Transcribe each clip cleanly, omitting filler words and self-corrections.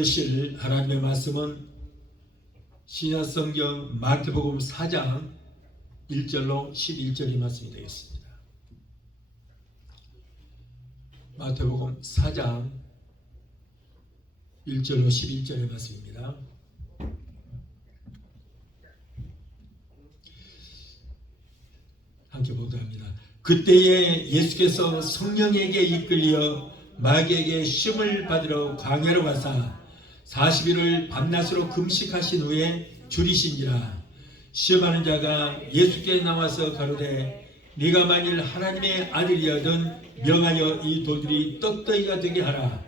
들으실 하나님의 말씀은 신약성경 마태복음 4장 1절로 11절의 말씀이 되겠습니다. 마태복음 4장 1절로 11절의 말씀입니다. 함께 보도록 합니다. 그때에 예수께서 성령에게 이끌려 마귀에게 시험을 받으러 광야로 가사 40일을 밤낮으로 금식하신 후에 줄이신지라. 시험하는 자가 예수께 나와서 가로되 네가 만일 하나님의 아들이여든 명하여 이 돌들이 떡더기가 되게 하라.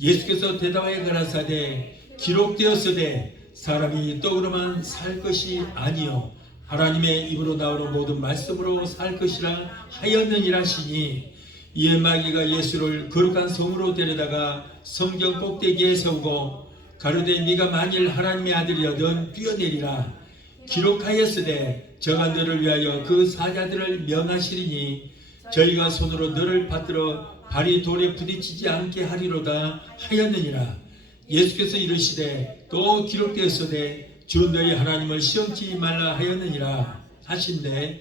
예수께서 대답하여 가라사대 기록되었으되 사람이 떡으로만 살 것이 아니요 하나님의 입으로 나오는 모든 말씀으로 살 것이라 하였느니라 하시니, 이에 마귀가 예수를 거룩한 성으로 데려다가 성경 꼭대기에 세우고 가로되 네가 만일 하나님의 아들이여든 뛰어내리라. 기록하였으되 저가 너를 위하여 그 사자들을 명하시리니 저희가 손으로 너를 받들어 발이 돌에 부딪히지 않게 하리로다 하였느니라. 예수께서 이르시되 또 기록되었으되 주 너희 하나님을 시험치 말라 하였느니라 하신대,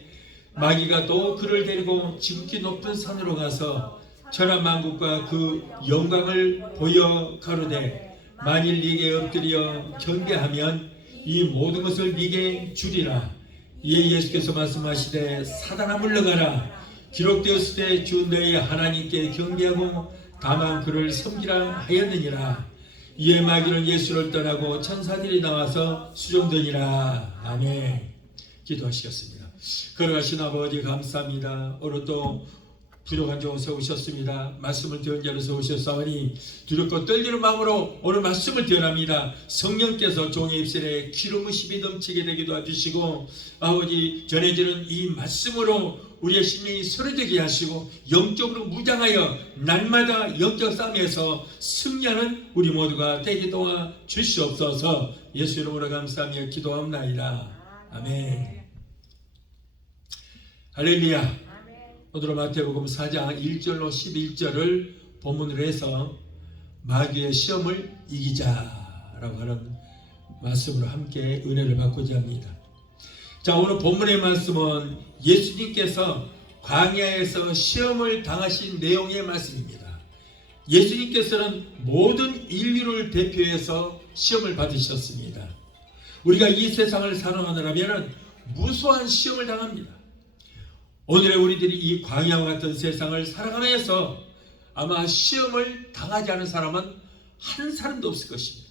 마귀가 또 그를 데리고 지극히 높은 산으로 가서 천하만국과 그 영광을 보여 가로되 만일 네게 엎드려 경배하면 이 모든 것을 네게 주리라. 이에 예수께서 말씀하시되 사단아 물러가라. 기록되었을 때 주 너희 하나님께 경배하고 다만 그를 섬기라 하였느니라. 이에 마귀는 예수를 떠나고 천사들이 나와서 수종되니라. 아멘. 기도하시겠습니다. 걸어가신 아버지 감사합니다. 오늘 또 부족한 종 세우셨습니다. 말씀을 들은 자로 세우셨사오니 두렵고 떨리는 마음으로 오늘 말씀을 전합니다. 성령께서 종의 입술에 기름으심이 넘치게 되게 도와주시고 아버지 전해지는 이 말씀으로 우리의 심령이 서려지게 하시고 영적으로 무장하여 날마다 영적 싸움에서 승리하는 우리 모두가 되게 도와 주시옵소서. 예수 이름으로 감사하며 기도합나이다. 아멘. 할렐루야. 오늘 마태복음 4장 1절로 11절을 본문으로 해서 마귀의 시험을 이기자라고 하는 말씀으로 함께 은혜를 받고자 합니다. 자, 오늘 본문의 말씀은 예수님께서 광야에서 시험을 당하신 내용의 말씀입니다. 예수님께서는 모든 인류를 대표해서 시험을 받으셨습니다. 우리가 이 세상을 살아가느라면 무수한 시험을 당합니다. 오늘의 우리들이 이 광야와 같은 세상을 살아가면서 아마 시험을 당하지 않은 사람은 한 사람도 없을 것입니다.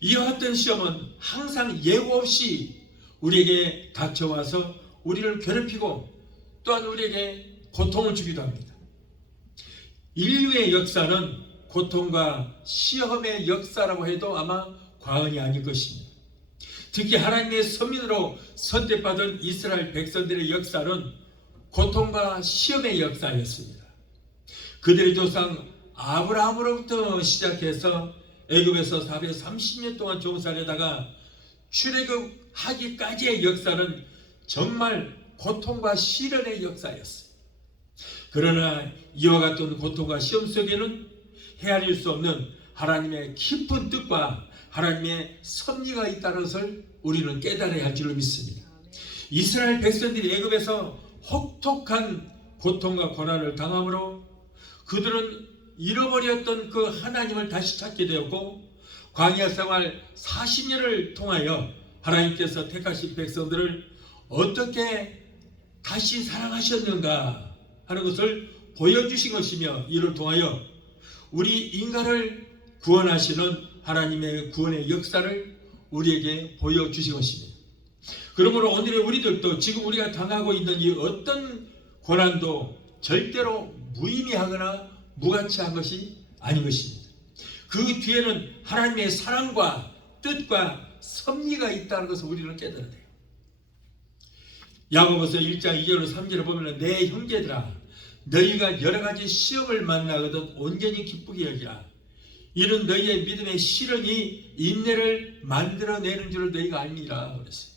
이와 같은 시험은 항상 예고 없이 우리에게 닥쳐와서 우리를 괴롭히고 또한 우리에게 고통을 주기도 합니다. 인류의 역사는 고통과 시험의 역사라고 해도 아마 과언이 아닐 것입니다. 특히 하나님의 선민으로 선택받은 이스라엘 백성들의 역사는 고통과 시험의 역사였습니다. 그들의 조상 아브라함으로부터 시작해서 애굽에서 430년 동안 종살이하다가 출애굽하기까지의 역사는 정말 고통과 시련의 역사였습니다. 그러나 이와 같은 고통과 시험 속에는 헤아릴 수 없는 하나님의 깊은 뜻과 하나님의 섭리가 있다는 것을 우리는 깨달아야 할 줄로 믿습니다. 이스라엘 백성들이 애굽에서 혹독한 고통과 고난을 당함으로 그들은 잃어버렸던 그 하나님을 다시 찾게 되었고, 광야 생활 40년을 통하여 하나님께서 택하신 백성들을 어떻게 다시 사랑하셨는가 하는 것을 보여주신 것이며, 이를 통하여 우리 인간을 구원하시는 하나님의 구원의 역사를 우리에게 보여주신 것입니다. 그러므로 오늘의 우리들도 지금 우리가 당하고 있는 이 어떤 고난도 절대로 무의미하거나 무가치한 것이 아닌 것입니다. 그 뒤에는 하나님의 사랑과 뜻과 섭리가 있다는 것을 우리는 깨달아야 돼요. 야고보서 1장 2절 3절을 보면 내 형제들아 너희가 여러 가지 시험을 만나거든 온전히 기쁘게 여기라. 이는 너희의 믿음의 실현이 인내를 만들어내는 줄을 너희가 알미라 그랬어요.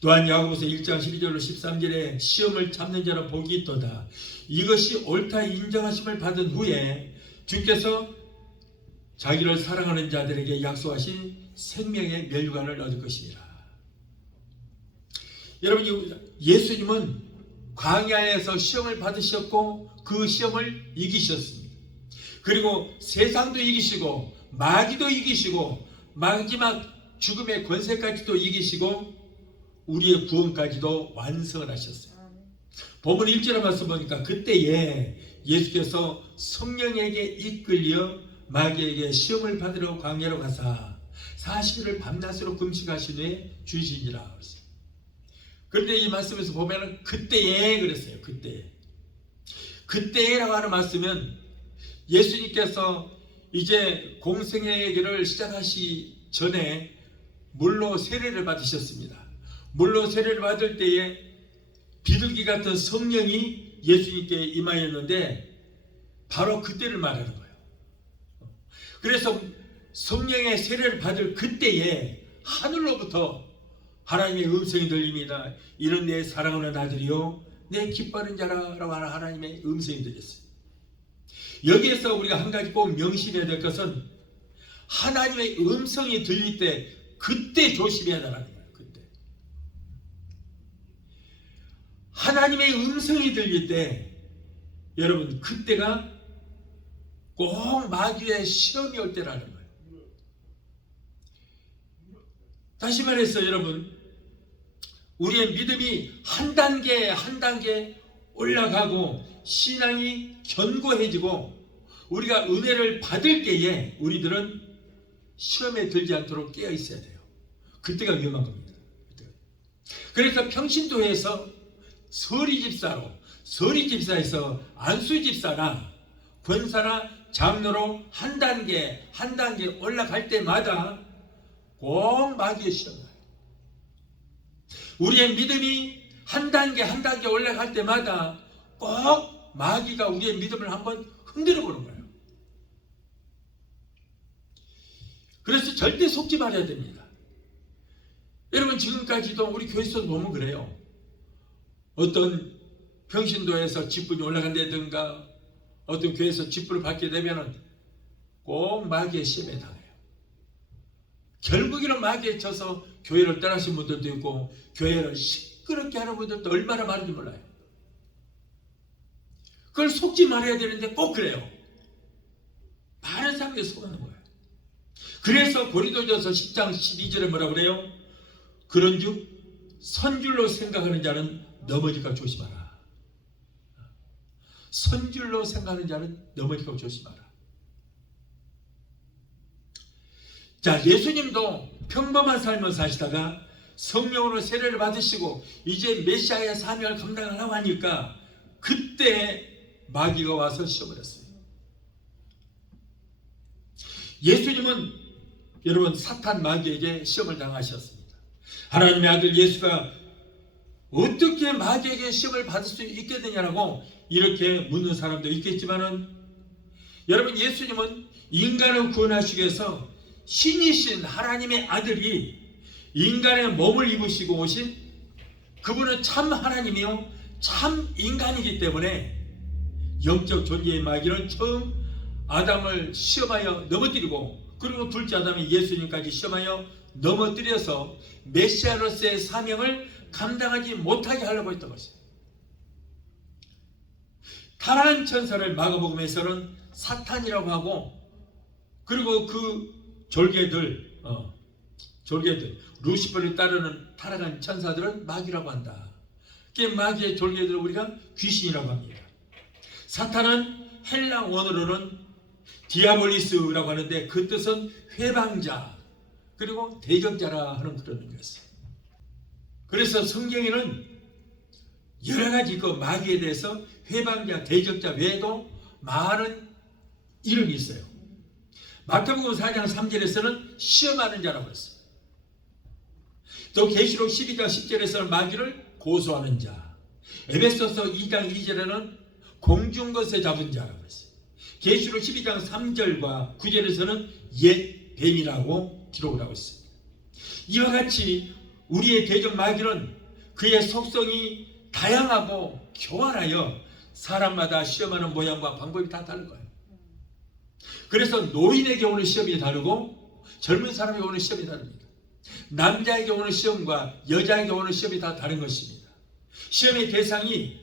또한 야고보서 1장 12절로 13절에 시험을 참는 자는 복이 있도다. 이것이 옳다 인정하심을 받은 후에 주께서 자기를 사랑하는 자들에게 약속하신 생명의 멸류관을 얻을 것입니다. 여러분, 예수님은 광야에서 시험을 받으셨고 그 시험을 이기셨습니다. 그리고 세상도 이기시고 마귀도 이기시고 마지막 죽음의 권세까지도 이기시고 우리의 구원까지도 완성을 하셨어요. 본문 1절에 말씀 보니까 그때에 예수께서 성령에게 이끌려 마귀에게 시험을 받으러 광야로 가사 40일을 밤낮으로 금식하신 후에 주시니라. 그런데 이 말씀에서 보면은 그때에 그랬어요. 그때에라고 하는 말씀은 예수님께서 이제 공생의 길을 시작하시 전에 물로 세례를 받으셨습니다. 물로 세례를 받을 때에 비둘기 같은 성령이 예수님께 임하였는데 바로 그때를 말하는 거예요. 그래서 성령의 세례를 받을 그때에 하늘로부터 하나님의 음성이 들립니다. 이는 내 사랑하는 아들이요 내 기뻐하는 자라고 하는 하나님의 음성이 들렸어요. 여기에서 우리가 한 가지 꼭 명심해야 될 것은 하나님의 음성이 들릴 때 그때 조심해야 한다는 거예요. 그때 하나님의 음성이 들릴 때 여러분 그때가 꼭 마귀의 시험이 올 때라는 거예요. 다시 말해서 여러분 우리의 믿음이 한 단계 올라가고 신앙이 견고해지고 우리가 은혜를 받을 때에 우리들은 시험에 들지 않도록 깨어 있어야 돼요. 그때가 위험한 겁니다. 그래서 평신도에서 서리집사에서 안수집사나 권사나 장로로 한 단계 올라갈 때마다 꼭 마귀의 시험을 해요. 우리의 믿음이 한 단계 올라갈 때마다 꼭 마귀가 우리의 믿음을 한번 흔들어 보는 거예요. 그래서 절대 속지 말아야 됩니다. 여러분 지금까지도 우리 교회에서 보면 그래요. 어떤 평신도에서 직분이 올라간다든가 어떤 교회에서 직분을 받게 되면 꼭 마귀의 시험에 당해요. 결국에는 마귀에 쳐서 교회를 떠나신 분들도 있고 교회를 시끄럽게 하는 분들도 얼마나 많은지 몰라요. 그걸 속지 말아야 되는데 꼭 그래요. 많은 사람들이 속는 거예요. 그래서 고린도전서 10장 12절에 뭐라고 그래요? 그런즉 선줄로 생각하는 자는 넘어질까 조심하라. 선줄로 생각하는 자는 넘어질까 조심하라. 자, 예수님도 평범한 삶을 사시다가 성령으로 세례를 받으시고 이제 메시아의 사명을 감당하려고 하니까 그때 마귀가 와서 시험을 했어요. 예수님은 여러분 사탄 마귀에게 시험을 당하셨습니다. 하나님의 아들 예수가 어떻게 마귀에게 시험을 받을 수 있겠느냐라고 이렇게 묻는 사람도 있겠지만은 여러분 예수님은 인간을 구원하시기 위해서 신이신 하나님의 아들이 인간의 몸을 입으시고 오신 그분은 참 하나님이요 참 인간이기 때문에 영적 존재의 마귀는 처음 아담을 시험하여 넘어뜨리고 그리고 둘째 아담이 예수님까지 시험하여 넘어뜨려서 메시아로서의 사명을 감당하지 못하게 하려고 했던 것이에요. 타락한 천사를 마가복음에서는 사탄이라고 하고 그리고 그 졸개들 루시퍼를 따르는 타락한 천사들은 마귀라고 한다. 그 마귀의 졸개들을 우리가 귀신이라고 합니다. 사탄은 헬라 원어로는 디아볼리스라고 하는데 그 뜻은 회방자 그리고 대적자라 하는 그런 의미였어요. 그래서 성경에는 여러 가지 그 마귀에 대해서 회방자, 대적자 외에도 많은 이름이 있어요. 마태복음 4장 3절에서는 시험하는 자라고 했어요. 또 계시록 12장 10절에서는 마귀를 고소하는 자, 에베소서 2장 2절에는 공중것에 잡은 자라고 했어요. 계시록 12장 3절과 9절에서는 옛 뱀이라고 기록을 하고 있습니다. 이와 같이 우리의 대적 마귀는 그의 속성이 다양하고 교활하여 사람마다 시험하는 모양과 방법이 다 다른 거예요. 그래서 노인에게 오는 시험이 다르고 젊은 사람에게 오는 시험이 다릅니다. 남자에게 오는 시험과 여자에게 오는 시험이 다 다른 것입니다. 시험의 대상이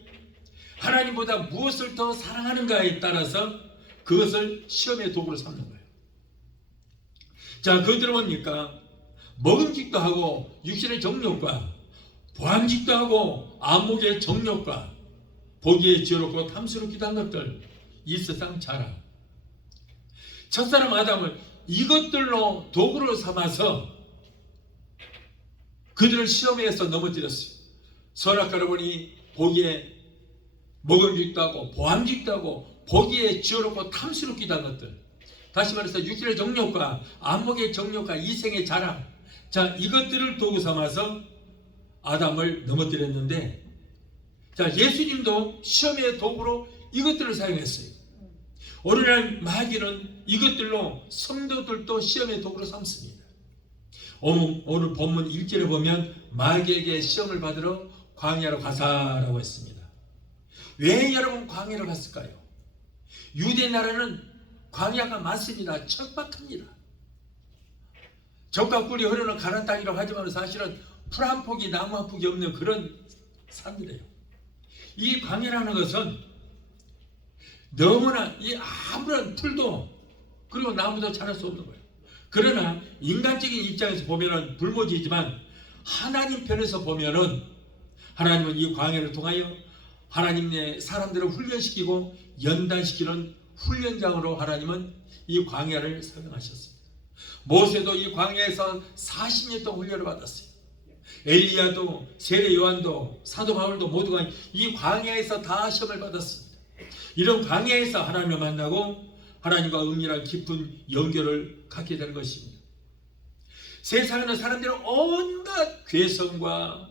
하나님보다 무엇을 더 사랑하는가에 따라서 그것을 시험의 도구로 삼는 거예요. 자, 그들은 뭡니까? 먹음직도 하고 육신의 정욕과 보암직도 하고 안목의 정욕과 보기에 지혜롭고 탐스럽기도 한 것들, 이 세상 자랑. 첫사람 아담을 이것들로 도구로 삼아서 그들을 시험에서 넘어뜨렸어요. 선악과를 보니 보기에 먹음직도 하고 보암직도 하고 보기에 지혜롭고 탐스럽기도 한 것들. 다시 말해서 육신의 정욕과 안목의 정욕과 이생의 자랑. 자, 이것들을 도구 삼아서 아담을 넘어뜨렸는데, 자, 예수님도 시험의 도구로 이것들을 사용했어요. 오늘날 마귀는 이것들로 성도들도 시험의 도구로 삼습니다. 오늘 본문 1절에 보면 마귀에게 시험을 받으러 광야로 가사라고 했습니다. 왜 여러분 광야로 갔을까요? 유대 나라는 광야가 많습니다. 척박합니다. 적과 꿀이 흐르는 가난 땅이라고 하지만 사실은 풀 한 폭이 나무 한 폭이 없는 그런 산이래요. 이 광야라는 것은 너무나 이 아무런 풀도 그리고 나무도 자랄 수 없는 거예요. 그러나 인간적인 입장에서 보면은 불모지지만 하나님 편에서 보면은 하나님은 이 광야를 통하여 하나님의 사람들을 훈련시키고 연단시키는 훈련장으로 하나님은 이 광야를 사용하셨습니다. 모세도 이 광야에서 40년 동안 훈련을 받았어요. 엘리야도, 세례 요한도, 사도 바울도 모두가 이 광야에서 다 시험을 받았습니다. 이런 광야에서 하나님을 만나고 하나님과 은밀한 깊은 연결을 갖게 되는 것입니다. 세상에는 사람들은 온갖 괴성과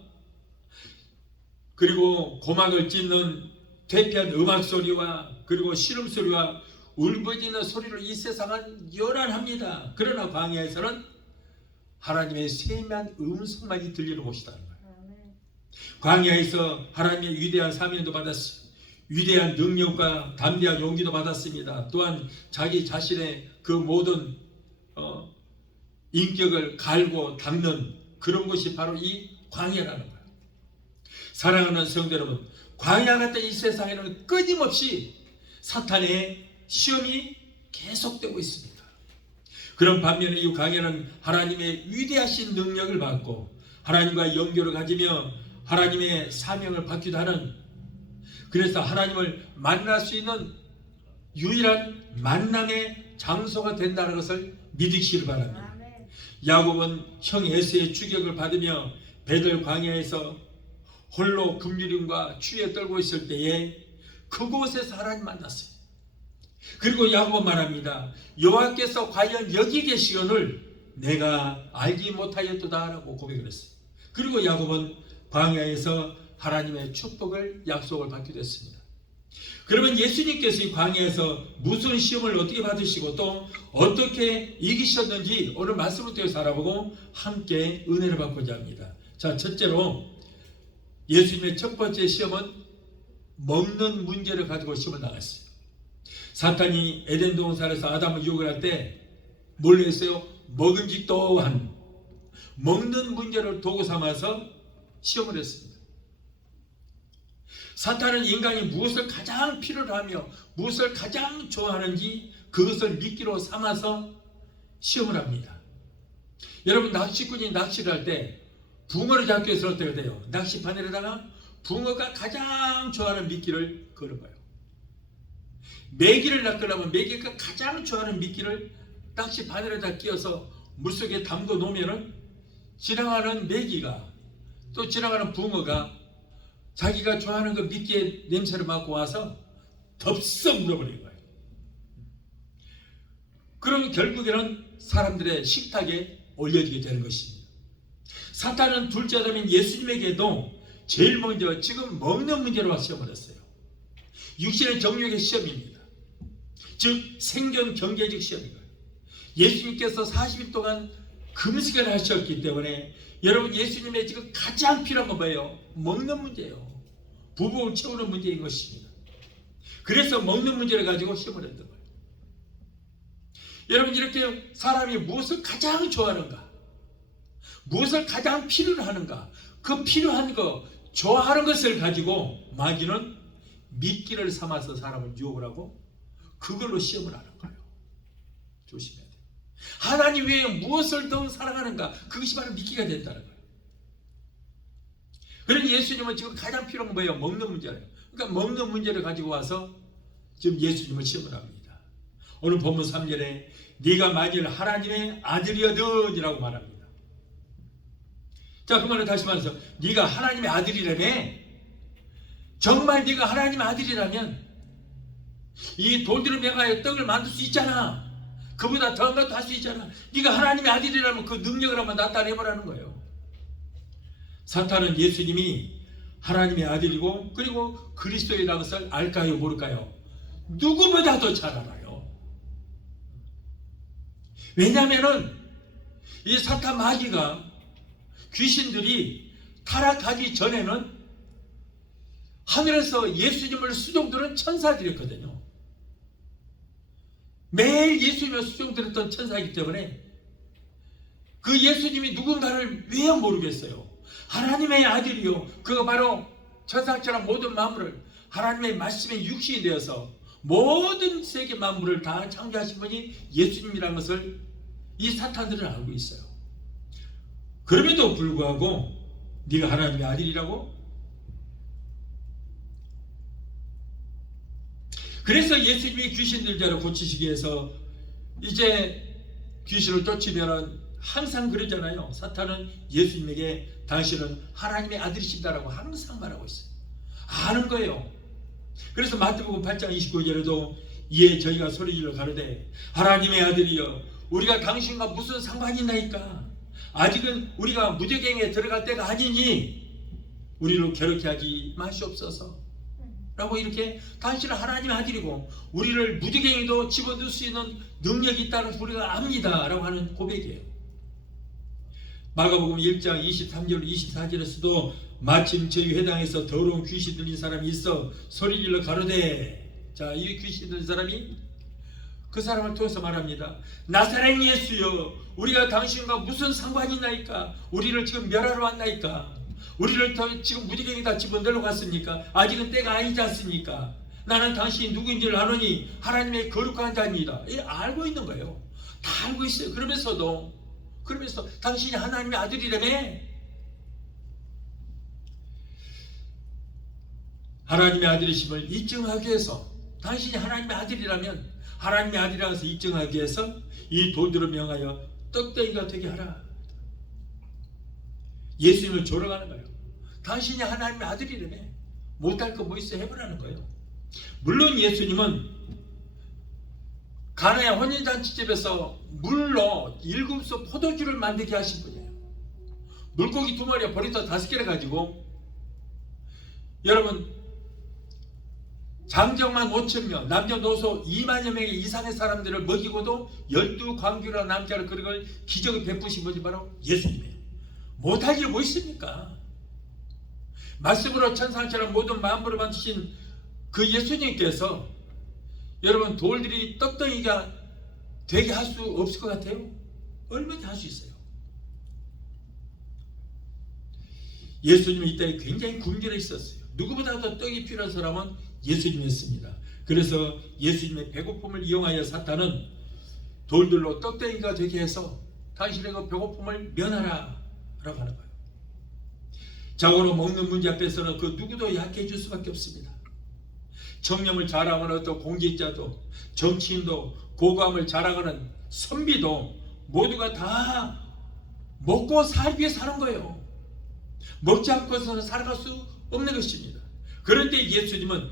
그리고 고막을 찢는 퇴폐한 음악 소리와 그리고 시름 소리와 울부짖는 소리로 이 세상은 요란합니다. 그러나 광야에서는 하나님의 세미한 음성만이 들리는 곳이라는 거예요. 광야에서 하나님의 위대한 사명도 받았어요. 위대한 능력과 담대한 용기도 받았습니다. 또한 자기 자신의 그 모든 인격을 갈고 닦는 그런 것이 바로 이 광야라는 거예요. 사랑하는 성도 여러분, 광야 같은 이 세상에는 끊임없이 사탄의 시험이 계속되고 있습니다. 그런 반면에 이 광야는 하나님의 위대하신 능력을 받고 하나님과 연결을 가지며 하나님의 사명을 받기도 하는, 그래서 하나님을 만날 수 있는 유일한 만남의 장소가 된다는 것을 믿으시길 바랍니다. 야곱은 형 에서의 추격을 받으며 베들 광야에서 홀로 굶주림과 추위에 떨고 있을 때에 그곳에서 하나님 만났어요. 그리고 야곱은 말합니다. 여호와께서 과연 여기 계시거늘 내가 알지 못하였도다 라고 고백을 했어요. 그리고 야곱은 광야에서 하나님의 축복을 약속을 받기도 했습니다. 그러면 예수님께서 이 광야에서 무슨 시험을 어떻게 받으시고 또 어떻게 이기셨는지 오늘 말씀을 통해서 알아보고 함께 은혜를 받고자 합니다. 자, 첫째로 예수님의 첫 번째 시험은 먹는 문제를 가지고 시험을 나갔어요. 사탄이 에덴 동산에서 아담을 유혹을 할 때 뭘 했어요? 먹음직도 한 먹는 문제를 도구 삼아서 시험을 했습니다. 사탄은 인간이 무엇을 가장 필요로 하며 무엇을 가장 좋아하는지 그것을 미끼로 삼아서 시험을 합니다. 여러분, 낚시꾼이 낚시를 할 때 붕어를 잡기 위해서 어떻게 돼요? 낚시바늘에다가 붕어가 가장 좋아하는 미끼를 걸어봐요. 메기를 낚으려면 메기가 가장 좋아하는 미끼를 낚시바늘에다 끼워서 물속에 담궈 놓으면은 지나가는 메기가 또 지나가는 붕어가 자기가 좋아하는 그 미끼의 냄새를 맡고 와서 덥석 물어버린 거예요. 그럼 결국에는 사람들의 식탁에 올려지게 되는 것입니다. 사탄은 둘째 아담인 예수님에게도 제일 먼저 지금 먹는 문제로 시험을 했어요. 육신의 정욕의 시험입니다. 즉 생존 경제적 시험인 거예요. 예수님께서 40일 동안 금식을 하셨기 때문에 여러분, 예수님의 지금 가장 필요한 건 뭐예요? 먹는 문제예요. 부부를 채우는 문제인 것입니다. 그래서 먹는 문제를 가지고 시험을 했던 거예요. 여러분, 이렇게 사람이 무엇을 가장 좋아하는가, 무엇을 가장 필요로 하는가, 그 필요한 거, 좋아하는 것을 가지고 마귀는 미끼를 삼아서 사람을 유혹을 하고 그걸로 시험을 하는 거예요. 조심해야 돼요. 하나님 외에 무엇을 더 사랑하는가, 그것이 바로 미끼가 된다는 거예요. 그러니 예수님은 지금 가장 필요한 건 뭐예요? 먹는 문제예요. 그러니까 먹는 문제를 가지고 와서 지금 예수님을 시험을 합니다. 오늘 본문 3절에 네가 만일 하나님의 아들이거든 이라고 말합니다. 자, 그 말을 다시 말해서 네가 하나님의 아들이라며? 정말 네가 하나님의 아들이라면 이 돌들을 매가에 떡을 만들 수 있잖아. 그보다 더한 것도 할 수 있잖아. 네가 하나님의 아들이라면 그 능력을 한번 나타내보라는 거예요. 사탄은 예수님이 하나님의 아들이고 그리고 그리스도이라는 것을 알까요, 모를까요? 누구보다도 잘 알아요. 왜냐하면은 이 사탄 마귀가, 귀신들이 타락하기 전에는 하늘에서 예수님을 수종들은 천사들이었거든요. 매일 예수님을 수종들었던 천사이기 때문에 그 예수님이 누군가를 왜 모르겠어요. 하나님의 아들이요, 그거 바로 천사처럼 모든 만물을 하나님의 말씀에 육신이 되어서 모든 세계 만물을 다 창조하신 분이 예수님이라는 것을 이 사탄들은 알고 있어요. 그럼에도 불구하고 네가 하나님의 아들이라고? 그래서 예수님이 귀신들 자를 고치시기 위해서 이제 귀신을 쫓으면 항상 그러잖아요. 사탄은 예수님에게 당신은 하나님의 아들이십니다라고 항상 말하고 있어요. 아는 거예요. 그래서 마태복음 8장 29절에도 이에 저희가 소리질러 가로되 하나님의 아들이여 우리가 당신과 무슨 상관이 있나이까? 아직은 우리가 무저갱에 들어갈 때가 아니니 우리를 괴롭게 하지 마시옵소서 라고, 이렇게 당신은 하나님의 아들이고 우리를 무저갱이도 집어넣을 수 있는 능력이 있다는 걸 우리가 압니다 라고 하는 고백이에요. 마가복음 1장 23절 24절에서도 마침 저희 회당에서 더러운 귀신 들린 사람이 있어 소리질러 가로되, 자, 이 귀신 들린 사람이 그 사람을 통해서 말합니다. 나사렛 예수여 우리가 당신과 무슨 상관이 있나이까? 우리를 지금 멸하러 왔나이까? 우리를 지금 무지개에다 집어넣으러 갔습니까? 아직은 때가 아니지 않습니까? 나는 당신이 누구인지를 아노니 하나님의 거룩한 자입니다. 알고 있는 거예요. 다 알고 있어요. 그러면서 당신이 하나님의 아들이라며? 하나님의 아들이심을 입증하기 위해서, 당신이 하나님의 아들이라면 하나님의 아들이라고 해서 입증하기 위해서 이 돌들을 명하여 떡덩이가 되게 하라. 예수님을 조롱하는 거예요. 당신이 하나님의 아들이라며 못할 거 뭐 있어 해보라는 거예요. 물론 예수님은 가나의 혼인잔치집에서 물로 7소 포도주를 만들게 하신 분이에요. 물고기 2마리와 보리떡 5개를 가지고 여러분 장정만 5,000명, 남녀노소 2만여 명의 이상의 사람들을 먹이고도 12광규라 남자를 그걸 기적을 베푸신 분이 바로 예수님이에요. 못할 일 뭐 있습니까? 말씀으로 천사처럼 모든 만물을 만드신 그 예수님께서 여러분 돌들이 떡덩이가 되게 할 수 없을 것 같아요? 얼마든지 할 수 있어요. 예수님이 이때 굉장히 굶주려 있었어요. 누구보다도 떡이 필요한 사람은 예수님이었습니다. 그래서 예수님의 배고픔을 이용하여 사탄은 돌들로 떡덩이가 되게 해서 당신의 그 배고픔을 면하라 라고 하는 거예요. 자고로 먹는 문제 앞에서는 그 누구도 약해질 수밖에 없습니다. 청렴을 자랑하는 어떤 공직자도, 정치인도, 고감을 자랑하는 선비도 모두가 다 먹고 살기 위해 사는 거예요. 먹지 않고서는 살아갈 수 없는 것입니다. 그런데 예수님은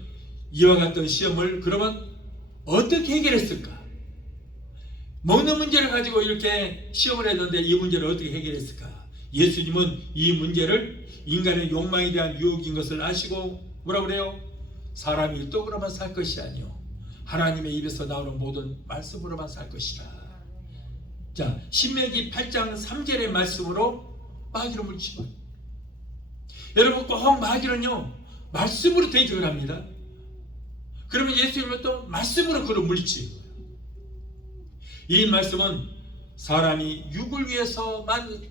이와 같은 시험을 그러면 어떻게 해결했을까? 먹는 문제를 가지고 이렇게 시험을 했는데 이 문제를 어떻게 해결했을까? 예수님은 이 문제를 인간의 욕망에 대한 유혹인 것을 아시고 뭐라고 그래요? 사람이 떡으로만 살 것이 아니요 하나님의 입에서 나오는 모든 말씀으로만 살 것이라. 자, 신명기 8장 3절의 말씀으로 마귀를 물리치고, 여러분 꼭 마귀는요 말씀으로 대적을 합니다. 그러면 예수님은 또 말씀으로 그를 물리치고, 이 말씀은 사람이 육을 위해서만,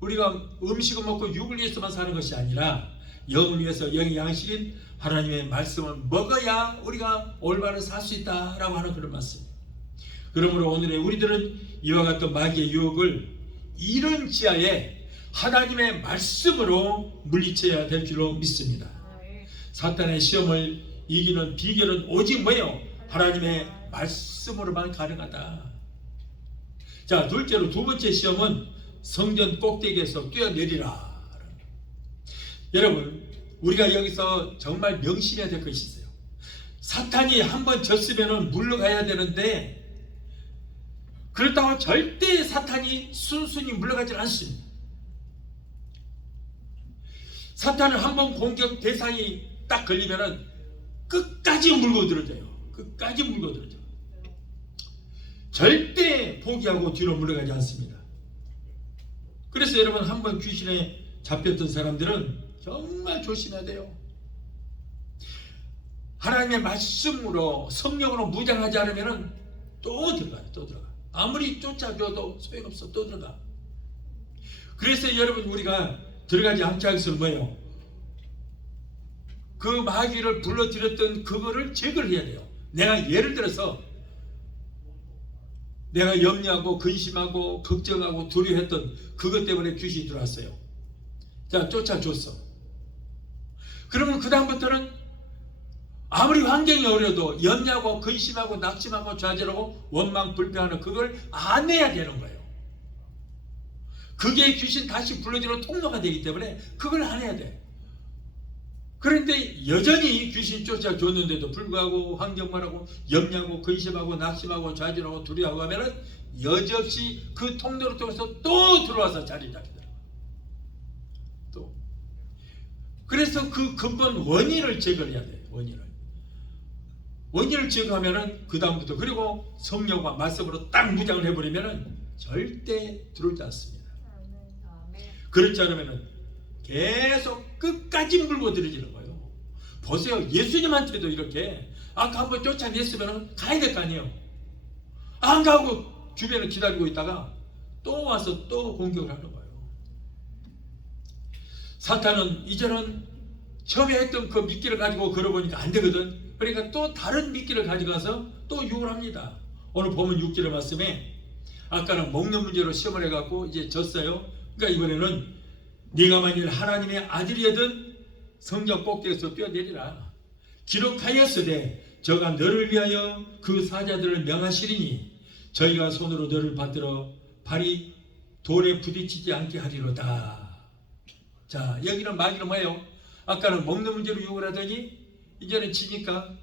우리가 음식을 먹고 육을 위해서만 사는 것이 아니라 영을 위해서, 영의 양식인 하나님의 말씀을 먹어야 우리가 올바로 살 수 있다라고 하는 그런 말씀입니다. 그러므로 오늘의 우리들은 이와 같은 마귀의 유혹을 이런 지하에 하나님의 말씀으로 물리쳐야 될 줄로 믿습니다. 사탄의 시험을 이기는 비결은 오직 뭐예요? 하나님의 말씀으로만 가능하다. 자, 둘째로, 두 번째 시험은 성전 꼭대기에서 뛰어내리라. 여러분, 우리가 여기서 정말 명심해야 될 것이 있어요. 사탄이 한번 졌으면 물러가야 되는데, 그렇다고 절대 사탄이 순순히 물러가지 않습니다. 사탄은 한번 공격 대상이 딱 걸리면 끝까지 물고들어져요. 끝까지 물고들어져요. 절대 포기하고 뒤로 물러가지 않습니다. 그래서 여러분, 한번 귀신에 잡혔던 사람들은 정말 조심해야 돼요. 하나님의 말씀으로, 성령으로 무장하지 않으면 또 들어가요. 또 들어가. 아무리 쫓아줘도 소용없어. 또 들어가. 그래서 여러분, 우리가 들어가지 않게 할 것은 뭐예요? 그 마귀를 불러들였던 그거를 제거를 해야 돼요. 내가 예를 들어서 내가 염려하고 근심하고 걱정하고 두려워했던 그것 때문에 귀신이 들어왔어요. 자, 쫓아줬어. 그러면 그 다음부터는 아무리 환경이 어려도 염려하고 근심하고 낙심하고 좌절하고 원망 불평하는 그걸 안 해야 되는 거예요. 그게 귀신 다시 불러들이는 통로가 되기 때문에 그걸 안 해야 돼. 그런데 여전히 귀신 쫓아줬는데도 불구하고 환경만하고 염려하고 근심하고 낙심하고 좌절하고 두려워하고 하면은 여지없이 그 통로를 통해서 또 들어와서 자리를 잡게 돼요. 또 그래서 그 근본 원인을 제거해야 돼요. 원인을 제거하면은 그 다음부터, 그리고 성령과 말씀으로 딱 무장을 해버리면은 절대 들어오지 않습니다. 그렇지 않으면은 계속 끝까지 물고 들어지는 거예요. 보세요. 예수님한테도 이렇게 아까 한번 쫓아냈으면 가야 될 거 아니에요. 안 가고 주변을 기다리고 있다가 또 와서 또 공격을 하는 거예요. 사탄은 이제는 처음에 했던 그 미끼를 가지고 걸어보니까 안 되거든. 그러니까 또 다른 미끼를 가져가서 또 유혹을 합니다. 오늘 보면 6절의 말씀에 아까는 먹는 문제로 시험을 해갖고 이제 졌어요. 그러니까 이번에는 네가 만일 하나님의 아들이거든 성전 꼭대기에서 뛰어내리라. 기록하였으되 저가 너를 위하여 그 사자들을 명하시리니 저희가 손으로 너를 받들어 발이 돌에 부딪히지 않게 하리로다. 자, 여기는 마귀는 뭐예요? 아까는 먹는 문제로 유혹을 하더니 이제는 지니까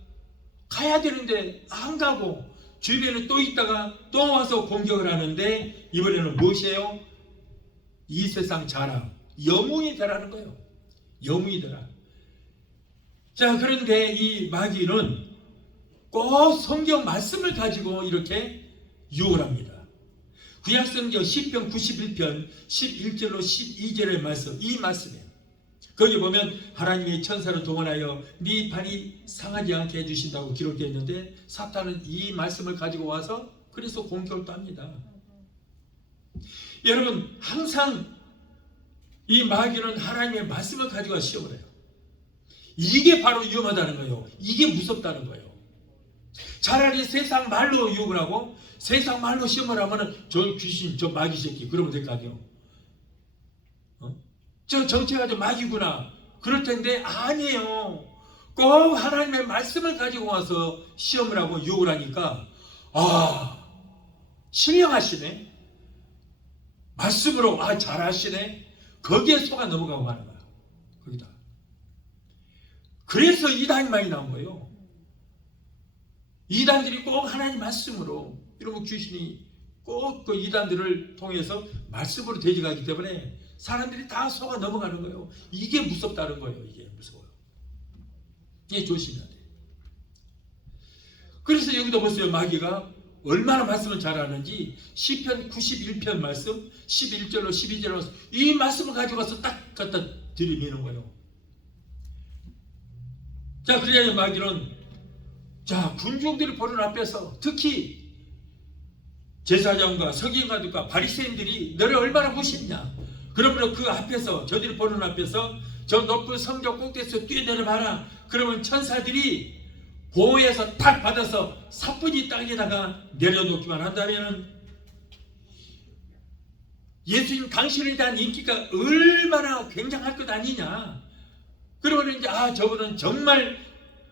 가야 되는데 안 가고 주변에 또 있다가 또 와서 공격을 하는데, 이번에는 무엇이에요? 이 세상 자랑, 영웅이 되라는 거예요. 영웅이 되라. 자, 그런데 이 마귀는 꼭 성경 말씀을 가지고 이렇게 유혹을 합니다. 구약성경 시편 91편 11절로 12절의 말씀, 이 말씀이에요. 거기 보면 하나님이 천사를 동원하여 네 발이 상하지 않게 해주신다고 기록되어 있는데, 사탄은 이 말씀을 가지고 와서 그래서 공격도 합니다. 여러분, 항상 이 마귀는 하나님의 말씀을 가지고 시험을 해요. 이게 바로 위험하다는 거예요. 이게 무섭다는 거예요. 차라리 세상 말로 유혹을 하고 세상 말로 시험을 하면은 저 귀신, 저 마귀 새끼 그러면 될 거 아니에요. 저 정체가 저 마귀구나 그럴 텐데 아니에요. 꼭 하나님의 말씀을 가지고 와서 시험을 하고 유혹을 하니까 신령하시네. 말씀으로 잘하시네. 거기에 속아 넘어가고 가는 거야. 거기다. 그래서 이단이 많이 나온 거예요. 이단들이 꼭 하나님 말씀으로, 이러면 귀신이 꼭 그 이단들을 통해서 말씀으로 대적하기 때문에 사람들이 다 속아 넘어가는 거예요. 이게 무섭다는 거예요. 이게 무서워요. 이게 조심해야 돼. 그래서 여기도 보세요. 마귀가 얼마나 말씀을 잘하는지 시편 91편 말씀 11절로 12절로 말씀, 이 말씀을 가지고 와서 딱 갖다 들이미는 거예요. 자, 그래야 마귀는 군중들이 보는 앞에서 특히 제사장과 서기관들과 바리새인들이 너를 얼마나 무시했냐. 그러므로 그 앞에서, 저들이 보는 앞에서 저 높은 성벽 꼭대기에서 뛰어내려 봐라. 그러면 천사들이 보호해서 탁 받아서 사뿐히 땅에다가 내려놓기만 한다면 예수님 당신에 대한 인기가 얼마나 굉장할 것 아니냐. 그러면 이제 저분은 정말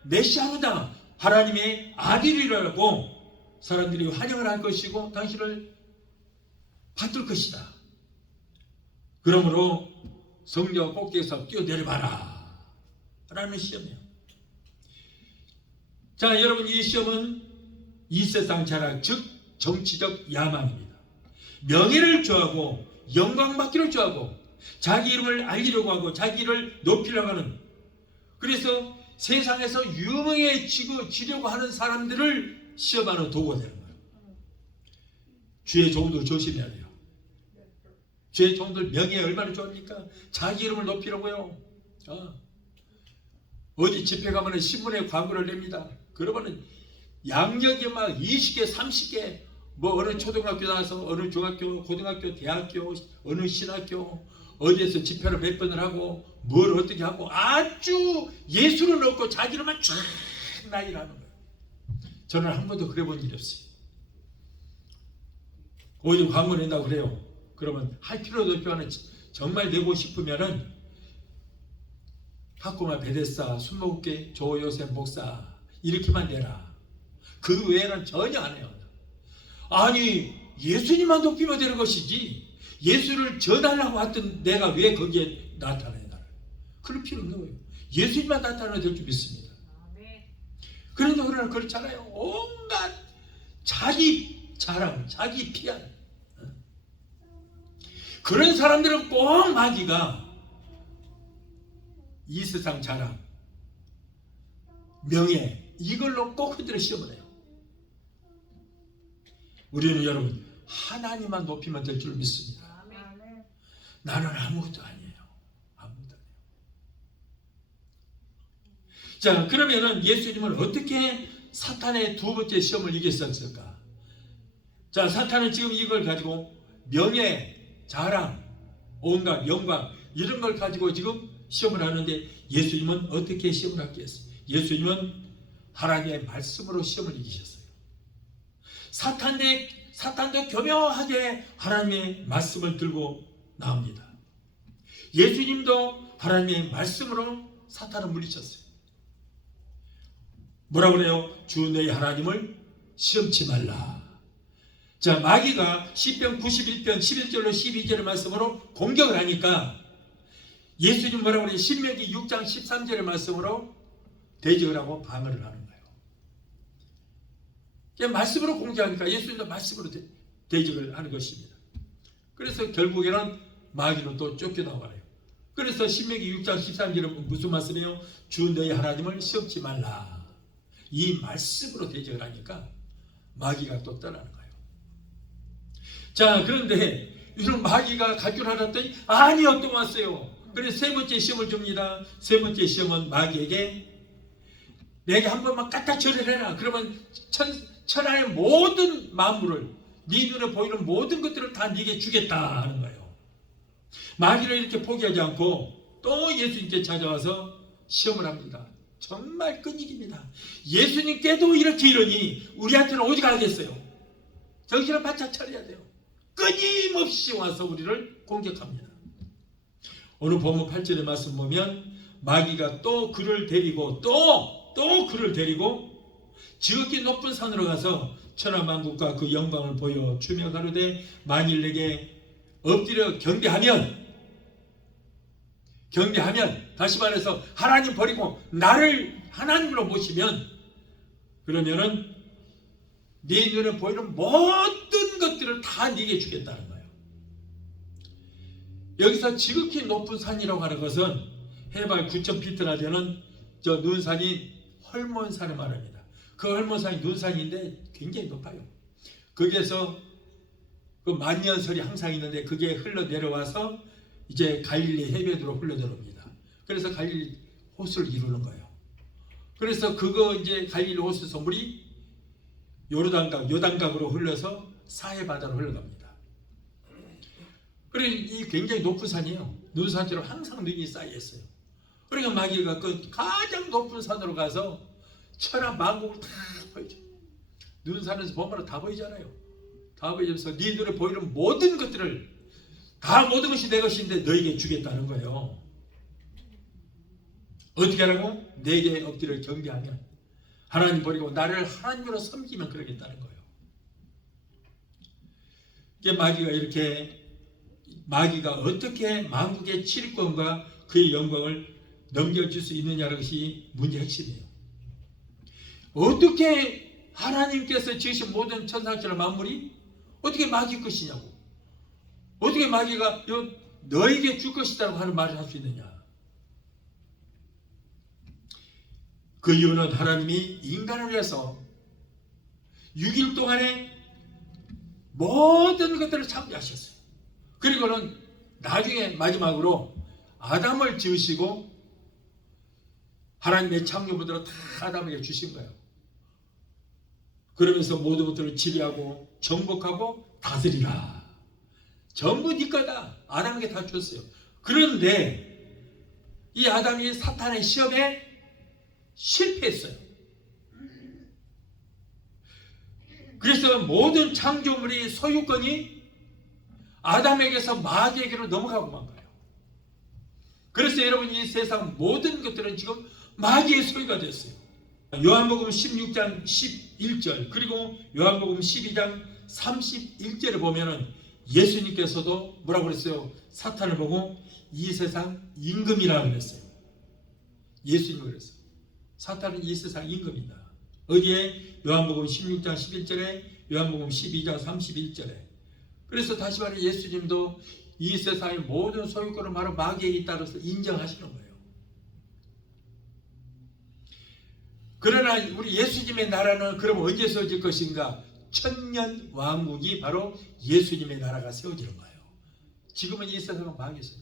메시아다, 하나님의 아들이라고 사람들이 환영을 할 것이고 당신을 받을 것이다. 그러므로 성령 꼭대기에서 뛰어내려봐라 라는 시험이에요. 자, 여러분, 이 시험은 이 세상 자랑, 즉 정치적 야망입니다. 명예를 좋아하고 영광받기를 좋아하고 자기 이름을 알리려고 하고 자기를 높이려고 하는, 그래서 세상에서 유명해지려고 하는 사람들을 시험하는 도구가 되는 거예요. 주의 종들 조심해야 돼요. 주의 종들 명예 얼마나 좋습니까? 자기 이름을 높이려고요. 어디 집회 가면 신문에 광고를 냅니다. 그러면은 양력에 막 20개, 30개, 뭐 어느 초등학교 나와서 어느 중학교, 고등학교, 대학교, 어느 신학교, 어디에서 집회를 몇 번을 하고 뭘 어떻게 하고 아주 예수를 넣고 자기를만 쫙 나열하는 거예요. 저는 한 번도 그래 본 일이 없어요. 어디 광고 낸다고 그래요. 그러면 할 필요도 없고 하는, 정말 내고 싶으면은 탁구마 베데스다, 순복음교회 조요셉 목사 이렇게만 내라. 그 외에는 전혀 안 해요. 아니, 예수님만 높이면 되는 것이지 예수를 전하려고 했던 내가 왜 거기에 나타나냐. 그럴 필요 없는 거예요. 예수님만 나타나야 될 줄 믿습니다. 그런데 우리는 그렇잖아요. 온갖 자기 자랑, 자기 피한, 그런 사람들은 꼭 마귀가 이 세상 자랑, 명예, 이걸로 꼭 흔들어 시험을 해요. 우리는 여러분 하나님만 높이면 될 줄 믿습니다. 나는 아무것도 아니에요. 아무것도 아니에요. 자, 그러면은 예수님은 어떻게 사탄의 두 번째 시험을 이겼었을까? 자, 사탄은 지금 이걸 가지고 명예, 자랑, 온갖 영광 이런 걸 가지고 지금 시험을 하는데 예수님은 어떻게 시험을 하겠어요? 예수님은 하나님의 말씀으로 시험을 이기셨어요. 사탄도 교묘하게 하나님의 말씀을 들고 나옵니다. 예수님도 하나님의 말씀으로 사탄을 물리쳤어요. 뭐라고 그래요? 주 너희 하나님을 시험치 말라. 자, 마귀가 시편 91편 11절로 12절의 말씀으로 공격을 하니까 예수님 뭐라고 그래요? 신명기 6장 13절의 말씀으로 대적을 하고 방어를 하는 거예요. 말씀으로 공격하니까 예수님도 말씀으로 대적을 하는 것입니다. 그래서 결국에는 마귀는 또 쫓겨나와요. 그래서 신명기 6장 13절은 무슨 말씀이에요? 주 너희 하나님을 시험치 말라. 이 말씀으로 대적을 하니까 마귀가 또 떠나는 거예요. 자, 그런데 이런 마귀가 갈 줄 알았더니 아니요, 또 왔어요. 그래서 세 번째 시험을 줍니다. 세 번째 시험은 마귀에게 내게 한 번만 까딱 절을 해라. 그러면 천하의 모든 만물을, 네 눈에 보이는 모든 것들을 다 네게 주겠다 하는 거예요. 마귀를 이렇게 포기하지 않고 또 예수님께 찾아와서 시험을 합니다. 정말 끈이깁니다. 예수님께도 이렇게 이러니 우리한테는 어디 가겠어요? 정신을 바짝 차려야 돼요. 끊임없이 와서 우리를 공격합니다. 오늘 본문 8절의 말씀 보면 마귀가 또 그를 데리고 또 그를 데리고 지극히 높은 산으로 가서 천하만국과 그 영광을 보여 주며 가로되 만일 내게 엎드려 경배하면, 다시 말해서 하나님 버리고 나를 하나님으로 모시면, 그러면은 네 눈에 보이는 모든 것들을 다 네게 주겠다는 거예요. 여기서 지극히 높은 산이라고 하는 것은 해발 9,000피트나 되는 저 눈산이 헐몬산을 말합니다. 그 헐몬산이 눈산인데 굉장히 높아요. 거기에서 그 만년설이 항상 있는데 그게 흘러 내려와서 이제 갈릴리 해변으로 흘러 들어옵니다. 그래서 갈릴리 호수를 이루는 거예요. 그래서 그거 이제 갈릴리 호수에서 물이 요단강으로 흘러서 사해 바다로 흘러갑니다. 그리고 이 굉장히 높은 산이에요. 눈산처럼 항상 눈이 쌓여 있어요. 그러니까 마귀가 그 가장 높은 산으로 가서 천하 만국을 다 보여줘. 눈산에서 보면 다 보이잖아요. 다 보이면서 네 눈에 보이는 모든 것들을 다 모든 것이 내 것인데 너에게 주겠다는 거예요. 어떻게 하라고? 내게 엎드려 경배하면, 하나님 버리고 나를 하나님으로 섬기면 그러겠다는 거예요. 이게 마귀가 어떻게 만국의 치리권과 그의 영광을 넘겨줄 수 있느냐는 것이 문제의 핵심이에요. 어떻게 하나님께서 지으신 모든 천상천하 만물이 어떻게 마귀 것이냐고, 어떻게 마귀가 너에게 줄 것이라고 하는 말을 할 수 있느냐. 그 이유는 하나님이 인간을 위해서 6일 동안에 모든 것들을 창조하셨어요. 그리고는 나중에 마지막으로 아담을 지으시고 하나님의 창조물들을 다 아담에게 주신 거예요. 그러면서 모든 것들을 지배하고 정복하고 다스리라. 전부 네 거다. 아담에게 다 줬어요. 그런데 이 아담이 사탄의 시험에 실패했어요. 그래서 모든 창조물의 소유권이 아담에게서 마귀에게로 넘어가고 만 거예요. 그래서 여러분, 이 세상 모든 것들은 지금 마귀의 소유가 됐어요. 요한복음 16장 11절 그리고 요한복음 12장 31절을 보면은 예수님께서도 뭐라고 그랬어요? 사탄을 보고 이 세상 임금이라고 그랬어요. 예수님이 그랬어요. 사탄은 이 세상 임금이다. 어디에? 요한복음 16장 11절에 요한복음 12장 31절에. 그래서 다시 말해 예수님도 이 세상의 모든 소유권을 바로 마귀에게 따라서 인정하시는 거예요. 그러나 우리 예수님의 나라는 그럼 언제 세워질 것인가? 천년 왕국이 바로 예수님의 나라가 세워지는 거예요. 지금은 이 세상은 망했어요.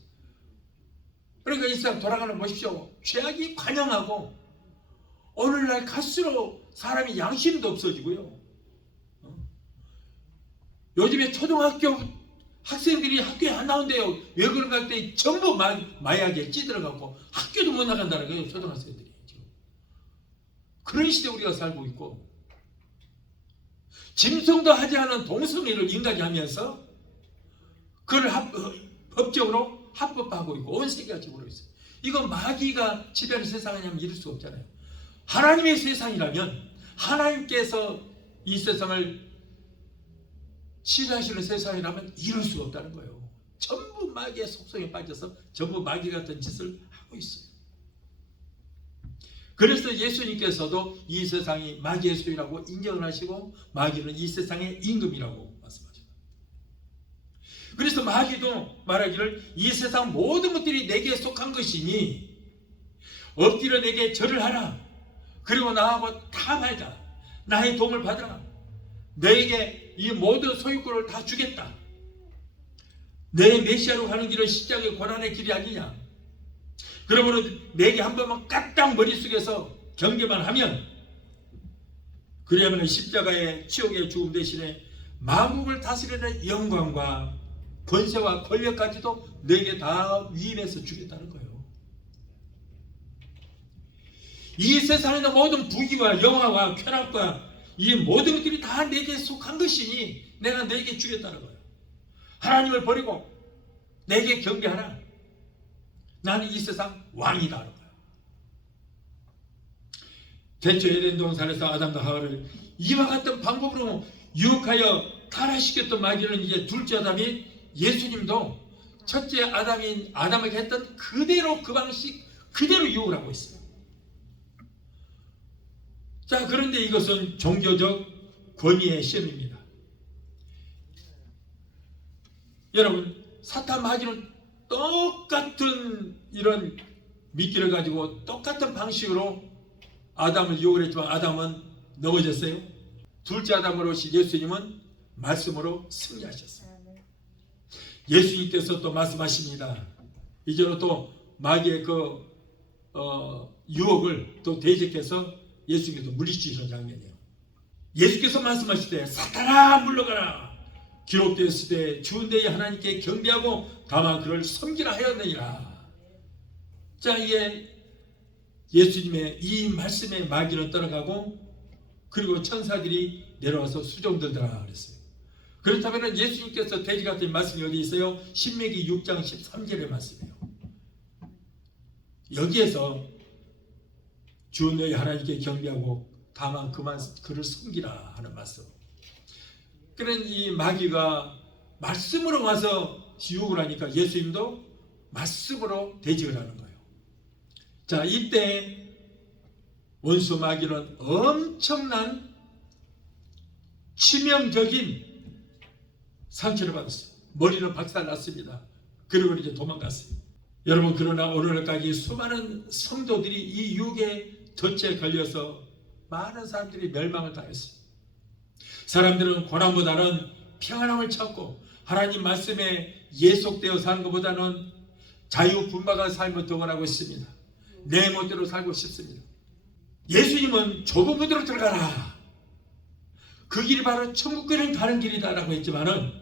그러니까 이 세상 돌아가는 보십시오. 죄악이 관영하고 오늘날 갈수록 사람이 양심도 없어지고요. 요즘에 초등학교 학생들이 학교에 안 나온대요. 왜 그런가 했더니 전부 마약에 찌들어갖고 학교도 못 나간다는 거예요. 초등학생들이 지금. 그런 시대 우리가 살고 있고, 짐승도 하지 않은 동성애를 인간이 하면서 그걸 법적으로 합법화하고 있고 온 세계가 지금 그러고 있어요. 이건 마귀가 지배하는 세상이냐면 이럴 수 없잖아요. 하나님의 세상이라면 하나님께서 이 세상을 치료하시는 세상이라면 이럴 수 없다는 거예요. 전부 마귀의 속성에 빠져서 전부 마귀 같은 짓을 하고 있어요. 그래서 예수님께서도 이 세상이 마귀의 소유라고 인정을 하시고 마귀는 이 세상의 임금이라고 말씀하십니다. 그래서 마귀도 말하기를 이 세상 모든 것들이 내게 속한 것이니 엎드려 내게 절을 하라. 그리고 나하고 다 말자. 나의 도움을 받으라. 너에게 이 모든 소유권을 다 주겠다. 내 메시아로 가는 길은 십자가의 고난의 길이 아니냐. 그러므로 내게 한 번만 까딱 머릿속에서 경계만 하면, 그러면 십자가의 치욕의 죽음 대신에 만국을 다스리는 영광과 권세와 권력까지도 너에게 다 위임해서 주겠다는 거예요. 이 세상에 있는 모든 부귀와 영화와 쾌락과 이 모든 것들이 다 내게 속한 것이니 내가 너에게 주겠다는 거예요. 하나님을 버리고 내게 경배하라. 나는 이 세상 왕이다. 하는 거예요. 대초 에덴 동산에서 아담과 하와를 이와 같은 방법으로 유혹하여 타락시켰던 마귀는 이제 둘째 아담이 예수님도 첫째 아담인 아담에게 했던 그대로 그 방식 그대로 유혹을 하고 있어요. 자, 그런데 이것은 종교적 권위의 시험입니다. 여러분, 사탄 마귀는 똑같은 이런 미끼를 가지고 똑같은 방식으로 아담을 유혹을 했지만 아담은 넘어졌어요. 둘째 아담으로 오신 예수님은 말씀으로 승리하셨어요. 예수님께서 또 말씀하십니다. 이제는 또 마귀의 유혹을 또 대적해서 예수님께서 물리치시는 장면이에요. 예수께서 말씀하실 때 사탄아 물러가라. 기록되었을 때 주은대의 하나님께 경배하고 다만 그를 섬기라 하였느니라. 자, 이게 예수님의 이 말씀에 마귀는 떠나가고 그리고 천사들이 내려와서 수종들더라 그랬어요. 그렇다면 예수님께서 돼지 같은 말씀이 어디 있어요? 신명기 6장 13절의 말씀이에요. 여기에서 주 너희 하나님께 경배하고 다만 그만 그를 섬기라 하는 말씀. 그런 이 마귀가 말씀으로 와서 유혹을 하니까 예수님도 말씀으로 대적을 하는 거예요. 자, 이때 원수 마귀는 엄청난 치명적인 상처를 받았어요. 머리는 박살났습니다. 그리고 이제 도망갔어요. 여러분, 그러나 오늘까지 수많은 성도들이 이 유혹에 덫에 걸려서 많은 사람들이 멸망을 당했어요. 사람들은 고난보다는 평안함을 찾고 하나님 말씀에 예속되어 사는 것보다는 자유분방한 삶을 더 원하고 있습니다. 내 멋대로 살고 싶습니다. 예수님은 좁은 문으로 들어가라. 그 길이 바로 천국길은 가는 길이다 라고 했지만은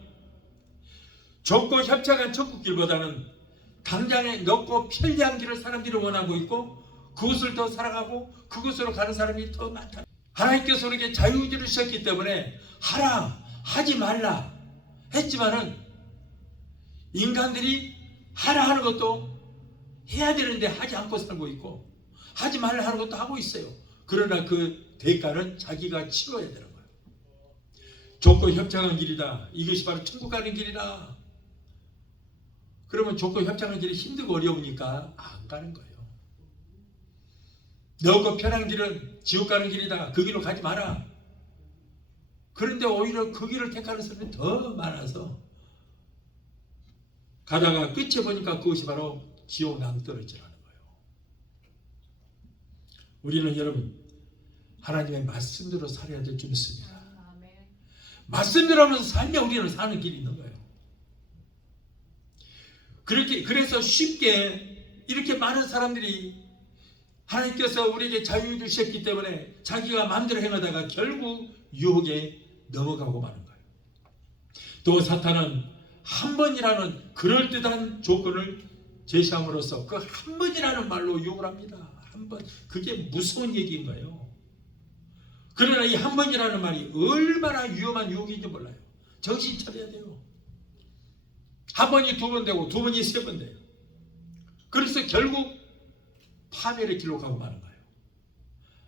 좁고 협착한 천국길보다는 당장에 넓고 편리한 길을 사람들이 원하고 있고 그곳을 더 살아가고 그곳으로 가는 사람이 더 많다. 하나님께서 우리에게 자유의지를 주셨기 때문에 하라 하지 말라 했지만은 인간들이 하라 하는 것도 해야 되는데 하지 않고 살고 있고 하지 말라 하는 것도 하고 있어요. 그러나 그 대가는 자기가 치러야 되는 거예요. 좁고 협착한 길이다. 이것이 바로 천국 가는 길이다. 그러면 좁고 협착한 길이 힘들고 어려우니까 안 가는 거예요. 넓고 편한 길은 지옥 가는 길이다. 그 길로 가지 마라. 그런데 오히려 그 길을 택하는 사람이 더 많아서 가다가 끝에 보니까 그것이 바로 지옥 낭떠러지라는 거예요. 우리는 여러분 하나님의 말씀대로 살아야 될 줄 믿습니다. 말씀대로 하면서 살면 우리는 사는 길이 있는 거예요. 그래서 쉽게 이렇게 많은 사람들이 하나님께서 우리에게 자유 주셨기 때문에 자기가 마음대로 행하다가 결국 유혹에 넘어가고 마는 거예요. 또 사탄은 한 번이라는 그럴듯한 조건을 제시함으로써 그 한 번이라는 말로 유혹을 합니다. 한 번. 그게 무서운 얘기인 거예요. 그러나 이 한 번이라는 말이 얼마나 위험한 유혹인지 몰라요. 정신 차려야 돼요. 한 번이 두 번 되고 두 번이 세 번 돼요. 그래서 결국 파멸의 길로 가고 마는 거예요.